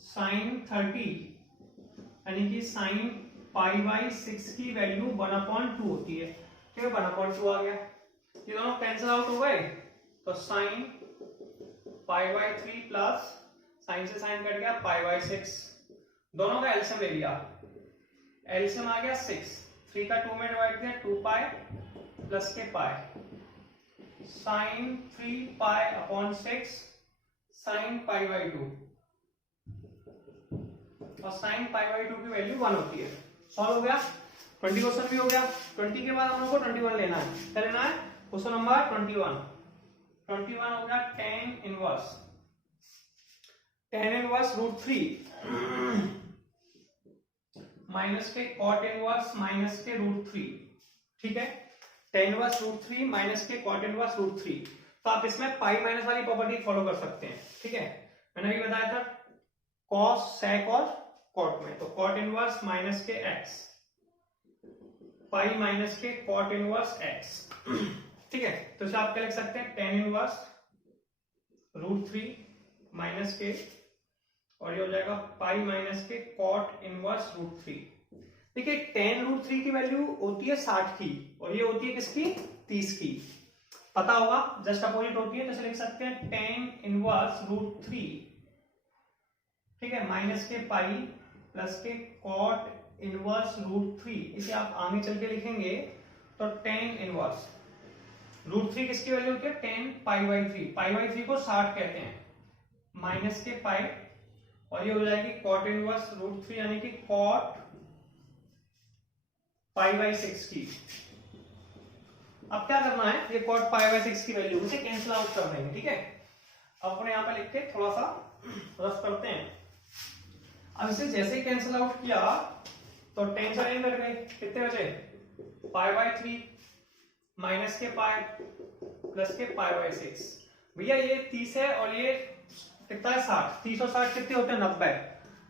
साइन 30 यानी कि साइन पाई बाई 6 की वैल्यू 1/2 होती है, ठीक है, 1/2 आ गया। ये दोनों कैंसिल आउट हो गए, तो sign pi by 3 plus sign से साइन कट गया पाई बाई 6, दोनों का एलसीएम ले लिया, एलसीएम आ गया 6, 3 का 2 में डिवाइड किया 2 पाई प्लस के pi, sine 3 pi upon 6 sine pi by 2, और साइन पाई बाई 2 की वैल्यू 1 होती है। सॉल्व हो गया, 20 क्वेश्चन भी हो गया। 20 के बाद हम लोग को 21 लेना है, क्या लेना है, क्वेश्चन नंबर 21 हो गया tan इनवर्स रूट 3 माइनस के कॉट इनवर्स माइनस के रूट 3, ठीक है, tan इनवर्स रूट 3 माइनस के कॉट इनवर्स रूट 3। तो आप इसमें पाई माइनस वाली प्रॉपर्टी फॉलो कर सकते हैं, ठीक है, मैंने अभी बताया था कॉस, सेक और कॉट में, तो कॉट इनवर्स माइनस के एक्स, पाई माइनस के कॉट इनवर्स एक्स, ठीक है। तो इसे आप क्या लिख सकते हैं, tan इनवर्स रूट 3 माइनस के, और ये हो जाएगा पाई माइनस के कॉट इनवर्स रूट 3। देखिए tan रूट 3 की वैल्यू होती है 60 की, और ये होती है किसकी, 30 की, पता होगा, जस्ट अपोजिट होती है। तो इसे लिख सकते हैं tan इनवर्स रूट 3, ठीक है, माइनस के पाई प्लस के कॉट इनवर्स रूट 3। इसे आप आगे चल के लिखेंगे तो tan इनवर्स रूट 3 किसकी वैल्यू होती है, tan pi by 3, pi by 3 को 60 कहते हैं, माइनस के पाई, और ये हो जाएगी कॉट इनवर्स रूट 3 यानी कि कॉट पाई बाई 6 की। अब क्या करना है, ये कॉट पाई बाई 6 की वैल्यू उसे कैंसिल आउट कर देंगे, ठीक है। अब अपने यहाँ पे लिख के थोड़ा सा रफ करते हैं। अब इसे जैसे ही कैंसिल आउट किया तो tan से tan कट गए, कितने बचे, पाई बाई 3 माइनस के पाई प्लस के पाई बाई 6। भैया ये 30 है और ये कितना है 60, 30 और 60 कितने होते हैं 90,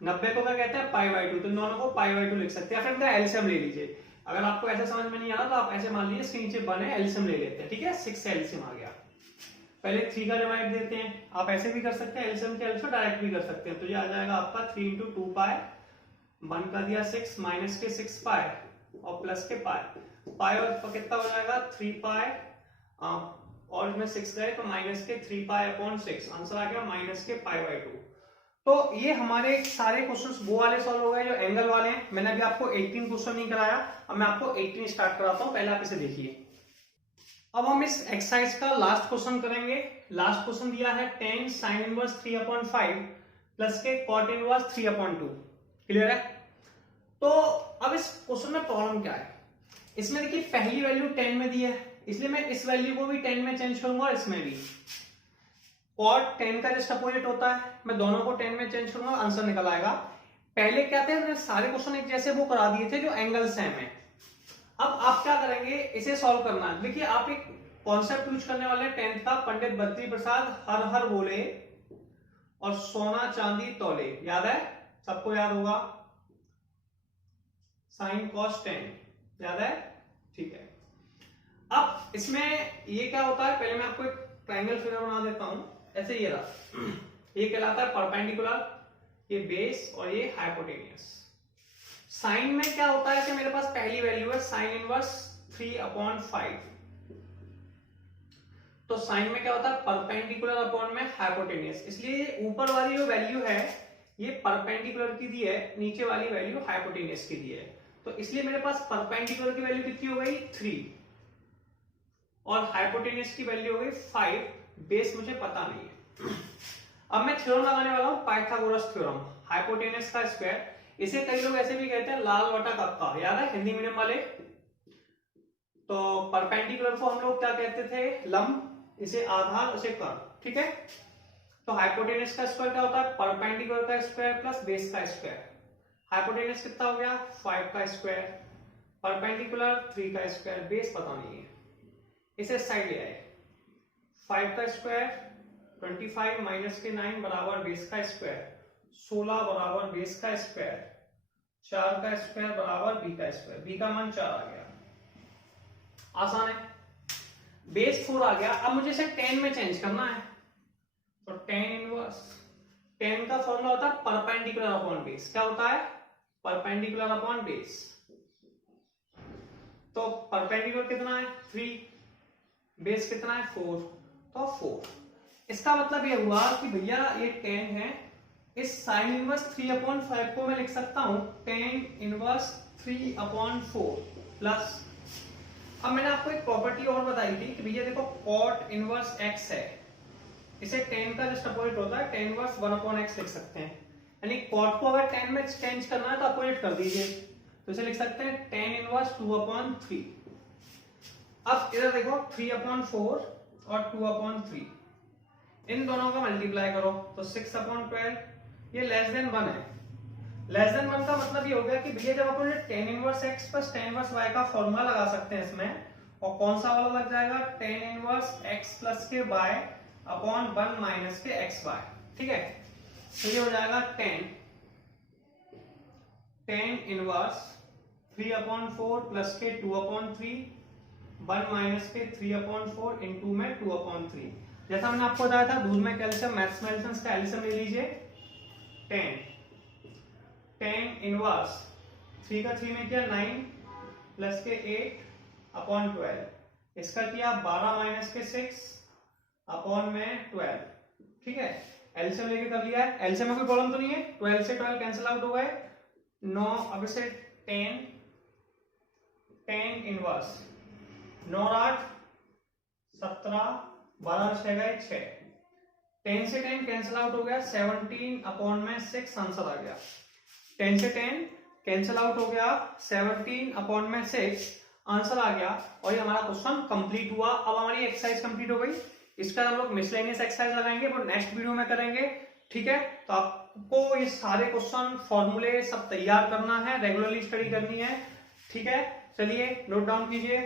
90 को क्या कहते हैं पाई बाई 2, तो इन दोनों को पाई बाई 2 लिख सकते हैं। फिर इनका एलसीएम ले लीजिए, अगर आपको ऐसे समझ में नहीं आ रहा तो आप ऐसे मान लीजिए इसके नीचे 1 है, एलसीएम ले लेते हैं, ठीक है, 6 से एलसीएम आ गया। पहले 3 का डिवाइड देते हैं, आप ऐसे भी कर सकते हैं, एलसीएम के एलसीएम डायरेक्ट भी कर सकते हैं। तो ये आ जाएगा आपका 3 × 2 पाई, 1 का दिया 6 माइनस के 6 पाई और प्लस के पाई, पाई और कितना हो जाएगा 3 पाई, और इसमें 6 गए तो माइनस के 3 पाई अपॉन 6, आंसर आ गया माइनस के पाई बाई 2। तो ये हमारे सारे क्वेश्चंस वो वाले सॉल्व हो गए जो एंगल वाले हैं। मैंने अभी आपको 18 क्वेश्चन नहीं कराया, अब मैं आपको 18 स्टार्ट कराता हूं, पहले आप इसे देखिए। अब हम इस एक्सरसाइज का लास्ट क्वेश्चन करेंगे। लास्ट क्वेश्चन दिया है tan sin इनवर्स 3/5 प्लस के cot इनवर्स 3/2, क्लियर है। तो अब इस क्वेश्चन में प्रॉब्लम क्या है, इसमें देखिए पहली वैल्यू 10 में दी है, इसलिए मैं इस वैल्यू को भी 10 में चेंज करूंगा और इसमें भी। कॉट tan का जस्ट अपोजिट होता है, मैं दोनों को tan में चेंज करूंगा, आंसर निकल आएगा। पहले क्या थे, मैंने सारे क्वेश्चन एक जैसे वो करा दिए थे जो एंगल सेम है। अब आप क्या करेंगे, इसे सॉल्व करना है। देखिए आप एक कॉन्सेप्ट यूज करने वाले हैं 10th का, पंडित बद्री प्रसाद हर हर बोले और सोना चांदी तौले, याद है, सबको याद होगा, साइन कॉस टेन, याद है, ठीक है। अब इसमें ये क्या होता है, पहले मैं आपको एक ट्रायंगल फिगर बना देता हूं, ऐसे ये रहा, ये कहलाता है परपेंडिकुलर, ये बेस और ये हाइपोटेनियस। साइन में क्या होता है कि मेरे पास पहली वैल्यू है साइन इनवर्स 3/5, तो साइन में क्या होता है परपेंडिकुलर अपॉन में हाइपोटेनियस, इसलिए ऊपर वाली जो वैल्यू है ये परपेंडिकुलर की दी है, नीचे वाली वैल्यू हाइपोटेनियस की दी है, तो इसलिए मेरे पास परपेंडिकुलर की वैल्यू कितनी हो गई 3 और हाइपोटेनियस की वैल्यू हो गई 5, बेस मुझे पता नहीं है। अब मैं थ्योरम लगाने वाला हूं पाइथागोरस थ्योरम, हाइपोटेनियस का स्क्वायर, इसे कई लोग ऐसे भी कहते हैं लाल बटा कक्का, याद है हिंदी मीडियम वाले। तो परपेंडिकुलर को हम लोग क्या कहते थे, लंब, इसे आधार, इसे कर्व, ठीक है। तो हाइपोटेनियस का स्क्वायर क्या होता है, परपेंडिकुलर का स्क्वायर प्लस बेस का स्क्वायर। हाइपोटेनियस कितना हो गया 5 का स्क्वायर, परपेंडिकुलर 3 का स्क्वायर, बेस पता नहीं है, इसे साइड ले आए, 5 का स्क्वायर 25 माइनस के 9 बराबर बेस का स्क्वायर, 16 बराबर बेस का स्क्वायर, 4 का स्क्वायर बराबर बी का स्क्वायर, बी का मान 4 आ गया, आसान है। बेस 4 आ गया, अब मुझे इसे 10 में चेंज करना है, तो tan इनवर्स, tan का फॉर्मूला होता है परपेंडिकुलर अपॉन बेस, क्या होता है परपेंडिकुलर अपॉन बेस, तो परपेंडिकुलर कितना है 3, बेस कितना है 4, तो 4। इसका मतलब ये हुआ कि भैया ये tan है, इस साइन इनवर्स 3/5 को मैं लिख सकता हूं tan इनवर्स 3/4 प्लस, अब मैंने आपको एक प्रॉपर्टी और बताई थी कि भैया देखो cot इनवर्स x है, इसे tan का जस्ट अपोजिट होता है, tan इनवर्स 1/x लिख सकते हैं, यानी cot को अगर tan में चेंज करना है तो अपोजिट कर दीजिए, तो इसे लिख सकते हैं tan इनवर्स 2/3। अब इधर देखो 3/4 और 2/3, इन दोनों का मल्टीप्लाई करो तो 6/12, ये लेस देन 1 है, लेस देन 1 का मतलब ये हो गया कि भैया जब अपन tan inverse x plus tan inverse y का फॉर्मूला लगा सकते हैं इसमें, और कौन सा वाला लग जाएगा tan इनवर्स x प्लस के y अपॉन 1 माइनस के xy, ठीक है। तो ये हो जाएगा tan इनवर्स 3/4 प्लस के 2/3, 1 माइनस के 3/4 इंटू में 2/3, जैसा मैंने आपको बताया था दूध में कैल्शियम, मैथ्स में एल्शियम का एल्शियम ले लीजिए, tan इनवर्स 3 का 3 में किया 9 प्लस के 8/12, इसका किया 12 माइनस के 6 अपॉन में 12, ठीक है। एल्शियम लेके कर लिया है, एल्शियम में कोई प्रॉब्लम तो नहीं है, 12 से 12 कैंसिल आउट हो गए 9, अब इसे tan इनवर्स 9 8 17 12 6 गए 6, 10 से 10 कैंसिल आउट हो गया 17/6, आंसर आ गया, 10 से 10 कैंसिल आउट हो गया 17/6, आंसर आ गया, और ये हमारा क्वेश्चन कंप्लीट हुआ। अब हमारी एक्सरसाइज कंप्लीट हो गई, इसका हम लोग मिसलेनियस एक्सरसाइज लगाएंगे, वो नेक्स्ट वीडियो में करेंगे, ठीक है। तो आपको ये सारे क्वेश्चन फॉर्मूले सब तैयार करना है, रेगुलरली स्टडी करनी है, ठीक है। चलिए नोट डाउन कीजिए।